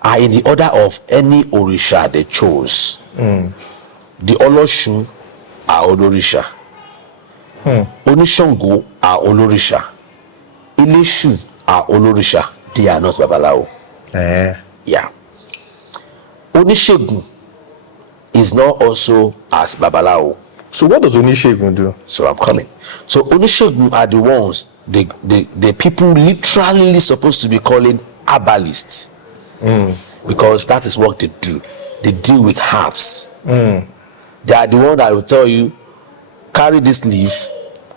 are in the order of any Orisha they chose. The Oloshu are Olorisha. Onishango are Olorisha. Ileshu are Olorisha. They are not Babalawo. Yeah. Onishegun is not also as Babalawo. So what does Onishegun do? So I'm coming. So Onishegun are the ones, the people literally supposed to be calling herbalists. Because that is what they do. They deal with herbs. They are the one that will tell you, carry this leaf,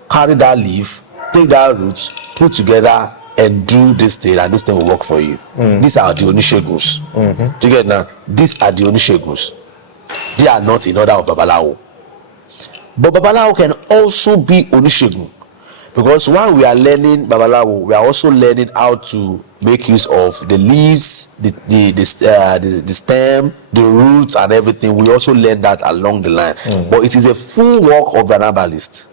carry that leaf, take that root, put together and do this thing, and this thing will work for you. These are the Onisheguns. Do you get now? These are the Onisheguns. They are not in order of Babalawo. But Babalawo can also be Onishegun. Because while we are learning Babalawo, we are also learning how to make use of the leaves, the stem, the roots, and everything. We also learn that along the line. But it is a full work of an herbalist.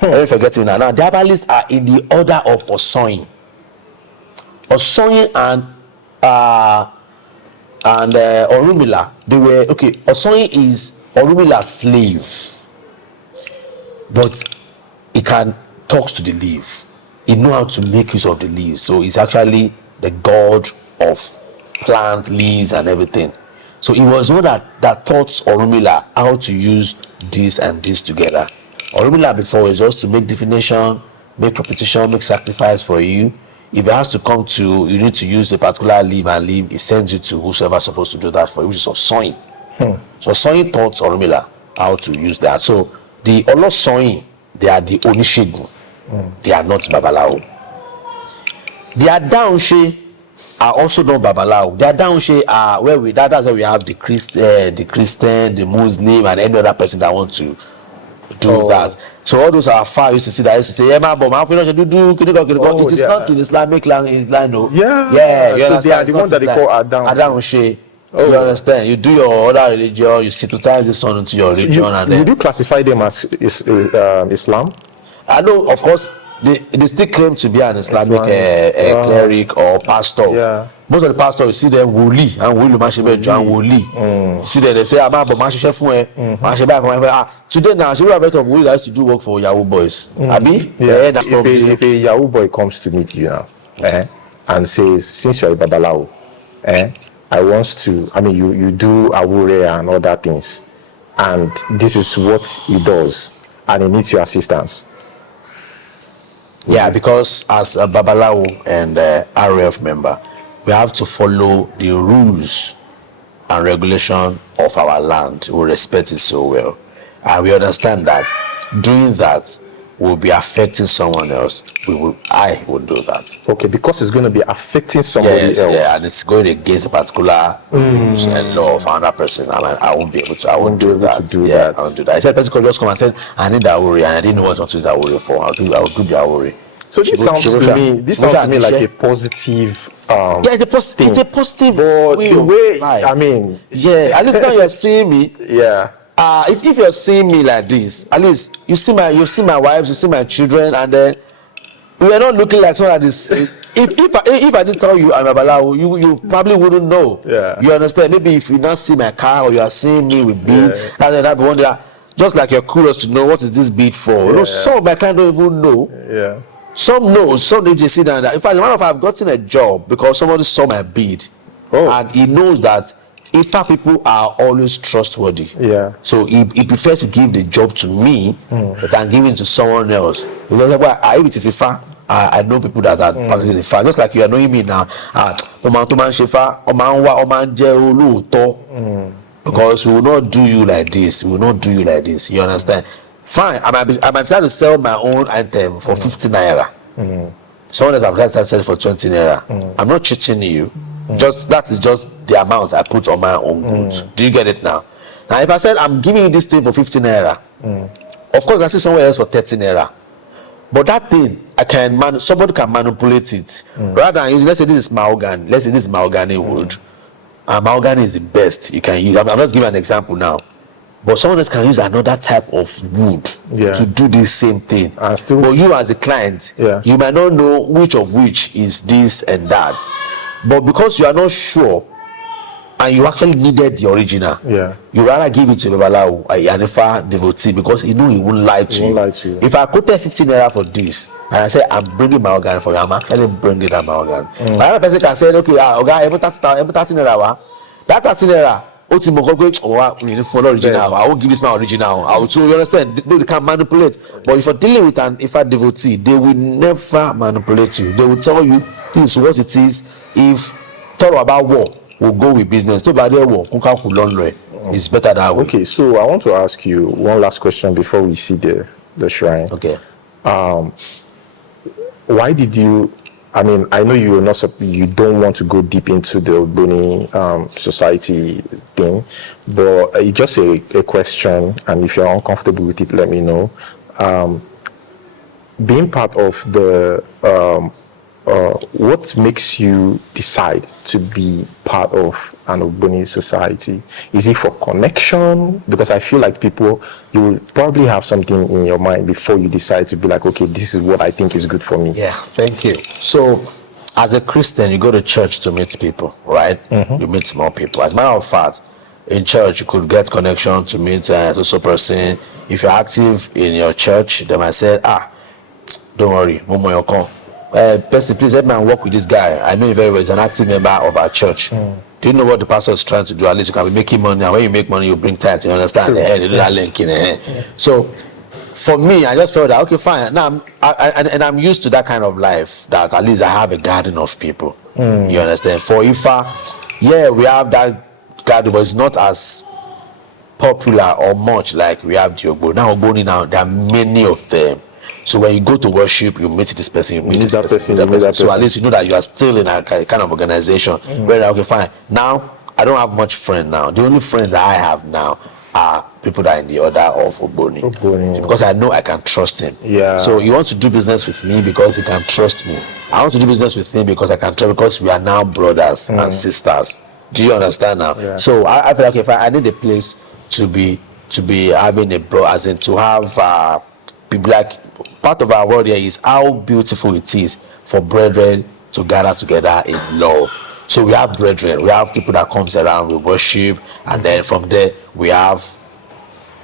Don't forget it now. Now, the herbalists are in the order of Osoyin. Osoyin and Orumila, they were okay. Osoyin is Orumila's slave, but he can talk to the leaf. He knows how to make use of the leaves. So he's actually the god of plant, leaves, and everything. So he was one that taught Orumila how to use this and this together. Orumila before is just to make divination, make propitiation, make sacrifice for you. If it has to come to, you need to use a particular leaf and leaf, it sends you to whoever is supposed to do that for you, which is Osoyin. So Osoyin taught Orumila how to use that. So the Olosoyin, they are the Onishegun. They are not Babalawo. The Adanshe are also not Babalawo. The Adanshe are that's where we have the Christian, the Muslim, and any other person that wants to do that. So all those are far used to see that used to say, it is not in Islamic language, no. Yeah, you understand? So they are the ones that they call Adanshe. You understand? You do your other religion, you securitize this one into your religion, and then would you classify them as Islam? I know, of course, they still claim to be an Islamic cleric or pastor. Yeah. Most of the pastors, you see them woli and woli. You see them, they say, "I'm about my chef today now, she will have of woli that used to do work for Yahoo boys. Abi? Yeah. If a Yahoo boy comes to meet you now, and says, since you are a Babalawo, I want to, you do awure and other things, and this is what he does, and he needs your assistance. Yeah, because as a Babalawo and RF member, we have to follow the rules and regulation of our land. We respect it so well. And we understand that doing that will be affecting someone else. I will do that. Okay, because it's going to be affecting somebody else. Yeah, and it's going against a particular rules and law of another person. I won't be able to. I won't do that. I won't do that. I said, person could just come and said, I need that worry, and I didn't know what to use that worry for. I'll do the worry. So this sounds to me like a positive. It's a positive. But the way life. At least now you're seeing me. Yeah. If you're seeing me like this, at least you see my wives, you see my children, and then we are not looking like someone like this. If I didn't tell you I'm a Babalawo, you probably wouldn't know. Yeah. You understand? Maybe if you not see my car or you are seeing me with beads, that'd be one day. Just like you're curious to know what is this bid for. You know, some of my clients don't even know. Yeah. Some know, some they just sit down. In fact, as a matter of fact, I've gotten a job because somebody saw my bid, and he knows that IFA people are always trustworthy. Yeah. So he prefers to give the job to me than giving it to someone else. Because like, well, if it is IFA, I know people that are practicing IFA. Just like you are knowing me now. Because we will not do you like this. We will not do you like this. You understand? Fine. I might decide to sell my own item for 50 naira. Someone else might decide to sell it for 20 naira. I'm not cheating you. Just that is just the amount I put on my own goods. Do you get it now? Now, if I said I'm giving you this thing for 50 naira, of course I see somewhere else for 30 naira. But that thing, somebody can manipulate it. Rather than using, let's say this is mahogany. Let's say this is mahogany wood. Mahogany is the best you can use. I'm just giving an example now. But someone else can use another type of wood to do the same thing. But you as a client, you might not know which of which is this and that. But because you are not sure, and you actually needed the original, you rather give it to a babalawo, a Yanifa devotee, because he won't lie to you. If I quoted 15 naira for this, and I say I'm bringing my organ for you, I'm actually bringing that my organ. Another person can say, okay, okay, every 30 naira, that 30 naira, original. I won't give this my original. So you understand? They can manipulate. But if you're dealing with an Ifa devotee, they will never manipulate you. They will tell you this is what it is. If talk about war, we'll go with business. It's better that way. Okay, so I want to ask you one last question before we see the shrine. Okay. Why did you? I mean, I know you don't want to go deep into the OGBONI society thing, but it's just a question, and if you're uncomfortable with it, let me know. Being part of the what makes you decide to be part of an OGBONI society? Is it for connection? Because I feel like you will probably have something in your mind before you decide to be like, okay, this is what I think is good for me. Yeah, thank you. So, as a Christian, you go to church to meet people, right? You meet more people. As a matter of fact, in church, you could get connection to meet a social person. If you're active in your church, they might say, don't worry, Momo Yoko. Person, please help me and work with this guy. I know you very well. He's an active member of our church. Do you know what the pastor is trying to do? At least you can be making money. And when you make money, you bring tithes. You understand? They do that link in. So, for me, I just felt that, okay, fine. Now, I'm used to that kind of life, that at least I have a garden of people. You understand? For Ifa, we have that garden, but it's not as popular or much like we have the OGBONI. Now, OGBONI now, there are many of them. So when you go to worship, you meet this person, you meet this person. So at least you know that you are still in a kind of organization. Where, okay, fine. Now, I don't have much friend now. The only friends that I have now are people that are in the order of OGBONI. Because I know I can trust him. So he wants to do business with me because he can trust me. I want to do business with him because I can trust, because we are now brothers and sisters. Do you understand now? So I feel like, okay, fine, I need a place to be having as in to have people like. Part of our world here is how beautiful it is for brethren to gather together in love. So we have brethren, we have people that comes around, we worship, and then from there we have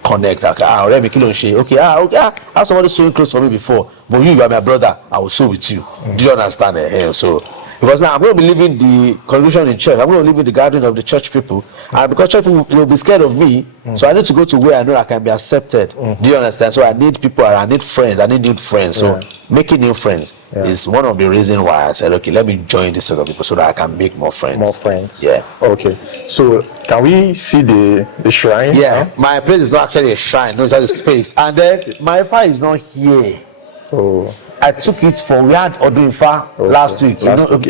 connect. Okay, I have somebody sewing clothes for me before, but you are my brother, I will sew with you. Do you understand? So because now I'm going to be leaving the congregation in church, I'm going to live in the garden of the church people, and because church people will be scared of me, so I need to go to where I know I can be accepted. Do you understand? So I need people, I need friends, I need new friends. So making new friends is one of the reasons why I said, okay, let me join this set of people so that I can make more friends. More friends. Yeah. Okay. So can we see the shrine? Yeah. My place is not actually a shrine. No, it's just a space. And then my fire is not here. Oh. I took it we had Oduifa last week. You told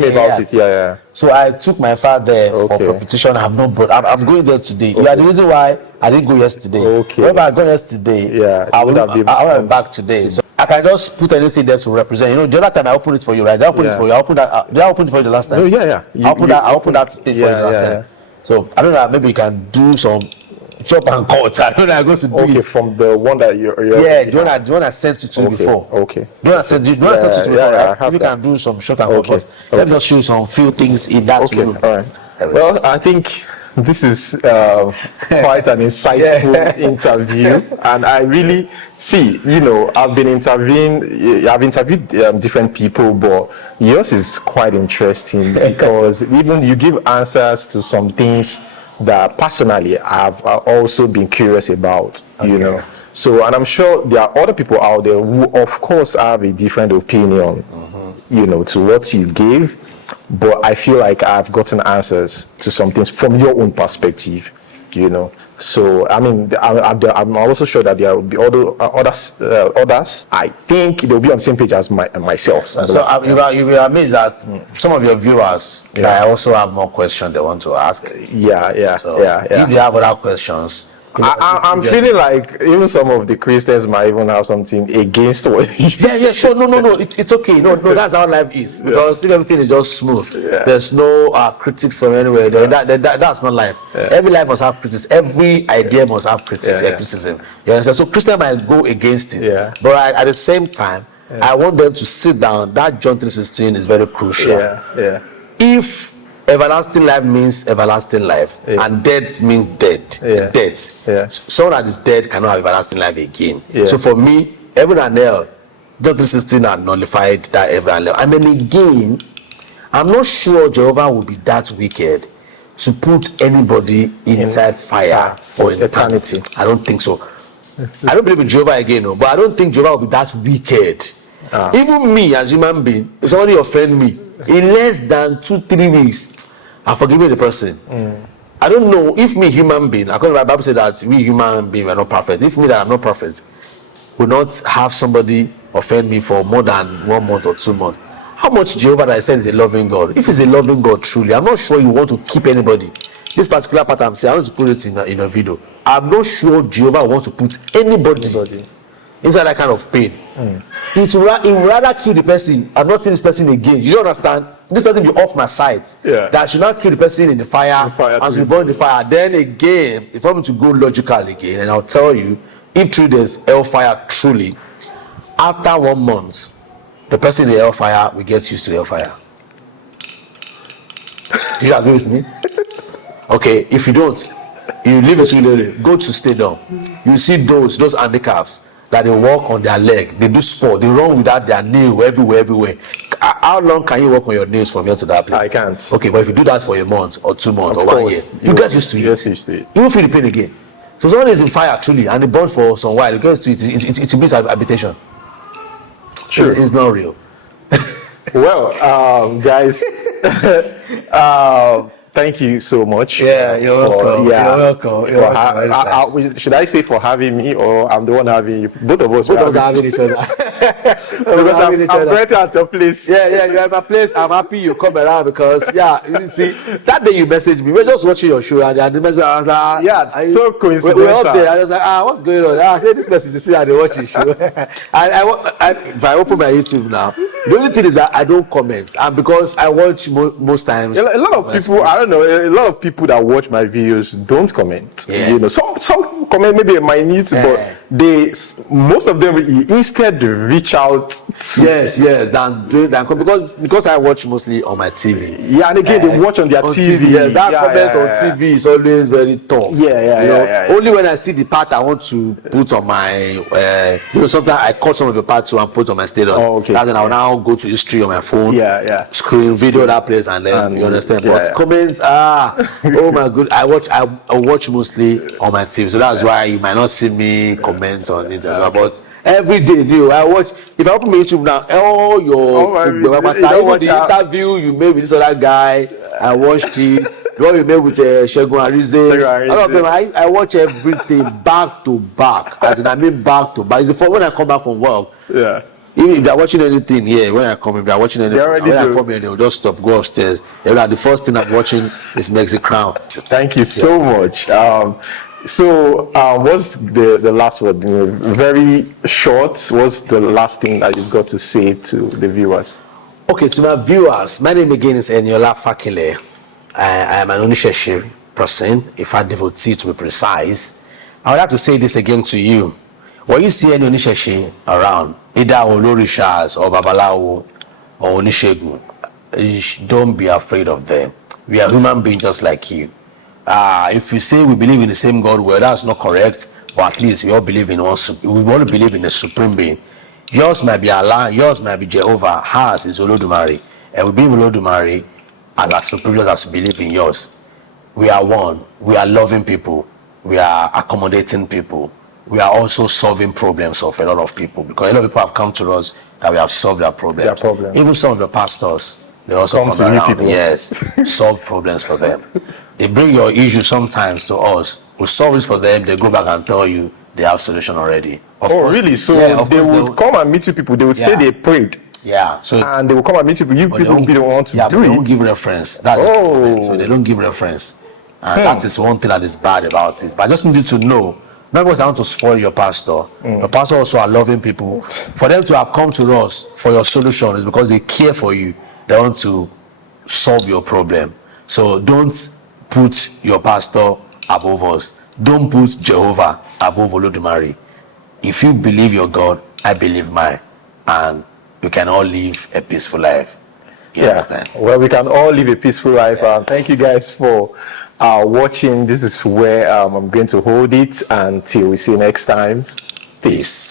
me about it. Yeah. So I took my father there for propitiation. I have not brought. I'm going there today. You are the reason why I didn't go yesterday. If I go yesterday, I will be back today. So I can just put anything there to represent. The other time I opened it for you, right? I opened it for you. I opened that. Did I open it for you the last time? Oh yeah. I opened that thing for you the last time. So I don't know. Maybe you can do some chop and cut. I don't know. I go to do it. From the one that you're the one I sent it to you before. Okay. The one I sent it to you before. If you can do some short and cut. Let me just show you some few things in that room. All right. Well, I think this is quite an insightful interview, and I really see. I've interviewed different people, but yours is quite interesting because even you give answers to some things that personally I've also been curious about. Okay. So, and I'm sure there are other people out there who, of course, have a different opinion, to what you gave. But I feel like I've gotten answers to some things from your own perspective, So, I mean, I'm also sure that there will be others. I think they'll be on the same page as myself. So you'll be amazed that some of your viewers that also have more questions they want to ask. So if they have other questions, I'm feeling like even some of the Christians might even have something against what sure. No, it's okay. No, that's how life is, because if everything is just smooth, there's no critics from anywhere. That's not life. Every life must have critics. Every idea must have criticism. You understand? So Christian might go against it, but at the same time, I want them to sit down. That John 3:16 is very crucial. If everlasting life means everlasting life, and death means death. Someone that is dead cannot have everlasting life again. So for me, heaven and hell, John 3:16 had nullified that heaven and hell. And then again, I'm not sure Jehovah will be that wicked to put anybody inside fire for eternity. I don't think so. I don't believe in Jehovah again, but I don't think Jehovah will be that wicked. Even me as human being, if somebody offend me in less than 2-3 weeks, I forgive the person. I don't know if me human being, according to the Bible, says that we human beings are not perfect. If me that I'm not perfect will not have somebody offend me for more than 1 month or 2 months, how much Jehovah that I said is a loving God? If he's a loving God truly, I'm not sure you want to keep anybody. This particular part I'm saying, I want to put it in a video. I'm not sure Jehovah wants to put anybody inside that kind of pain. It will rather kill the person. I'm not seeing this person again. You don't understand? This person be off my sight. That I should not kill the person in the fire as we burn the fire. Then again, if I'm to go logical again, and I'll tell you, if through there's hellfire truly, after 1 month, the person in the hellfire will get used to hellfire. Do you agree with me? Okay, if you don't, you leave it, go to stadium. You see those handicaps that they walk on their leg, they do sport, they run without their nail everywhere. How long can you walk on your nails from here to that place? I can't. Okay, but if you do that for a month or 2 months or 1 year, you get used to it. You won't feel the pain again. So someone is in fire truly and they burn for some while, you get used to it. It means habitation. Sure. It's not real. Well, guys, thank you so much. You're welcome. You're welcome. Should I say for having me, or I'm the one having you? Both of us are having each other. Because I'm great at your place. You're at my place. I'm happy you come around because you see that day you messaged me. We're just watching your show and the message I was like, so coincidental. We're up there. I was like, what's going on? I said this message to see how they watch your show. If I open my YouTube now, the only thing is that I don't comment, and because I watch most times. A lot of people, I don't know, a lot of people that watch my videos don't comment. Some comment maybe a minute, but most of them instead reach out to because I watch mostly on my TV. And again they watch on their TV. Comment on TV is always very tough. Only when I see the part I want to put on my sometimes I cut some of the parts and put on my status. That's when I'll now go to history on my phone, screen video that place, and then you understand. But comments oh my god, I watch mostly on my TV, so that's why you might not see me comment on it as well. But every day I watch. If I open my YouTube now, all your the interview you made with this other guy, I watched it. The one you made with Shegun Arize, all of them, I watch everything back to back. As in, I mean back to back. It's the when I come back from work. Even if they're watching anything here, if they're watching anything, when I come here, they'll just stop, go upstairs. They're like, the first thing I'm watching is Mexican Crown. Thank you so much. What's the last word? Very short. What's the last thing that you've got to say to the viewers? Okay, to my viewers, my name again is Eniola Fakile. I am an Onisheshe person, if I devotee to be precise. I would like to say this again to you. When you see any Onisheshe around, either Olorishas or Babalawo or Onishegun, don't be afraid of them. We are human beings just like you. if we say we believe in the same God, well, that's not correct. But at least we all believe in one. We want to believe in the supreme being. Yours might be Allah, yours might be Jehovah, ours is Olodumare, and we believe in Olodumare as our superiors as we believe in yours. We are one. We are loving people. We are accommodating people. We are also solving problems of a lot of people, because a lot of people have come to us that we have solved their problems. Even some of the pastors, they also come around. People. Yes, solve problems for them. They bring your issue sometimes to us. We solve it for them. They go back and tell you they have solution already. Of course, really? So they would come and meet you people. They would say they prayed. Yeah. So and they will come and meet you. You people will be the one to do it. They don't give reference. That's the problem. So they don't give reference. And that is one thing that is bad about it. But I just need you to know, not because I want to spoil your pastor. The pastor also are loving people. For them to have come to us for your solution is because they care for you. They want to solve your problem. So don't put your pastor above us. Don't put Jehovah above Olodumare. If you believe your God, I believe mine. And we can all live a peaceful life. You understand? Well, we can all live a peaceful life. Thank you guys for watching. This is where I'm going to hold it until we see you next time. Peace.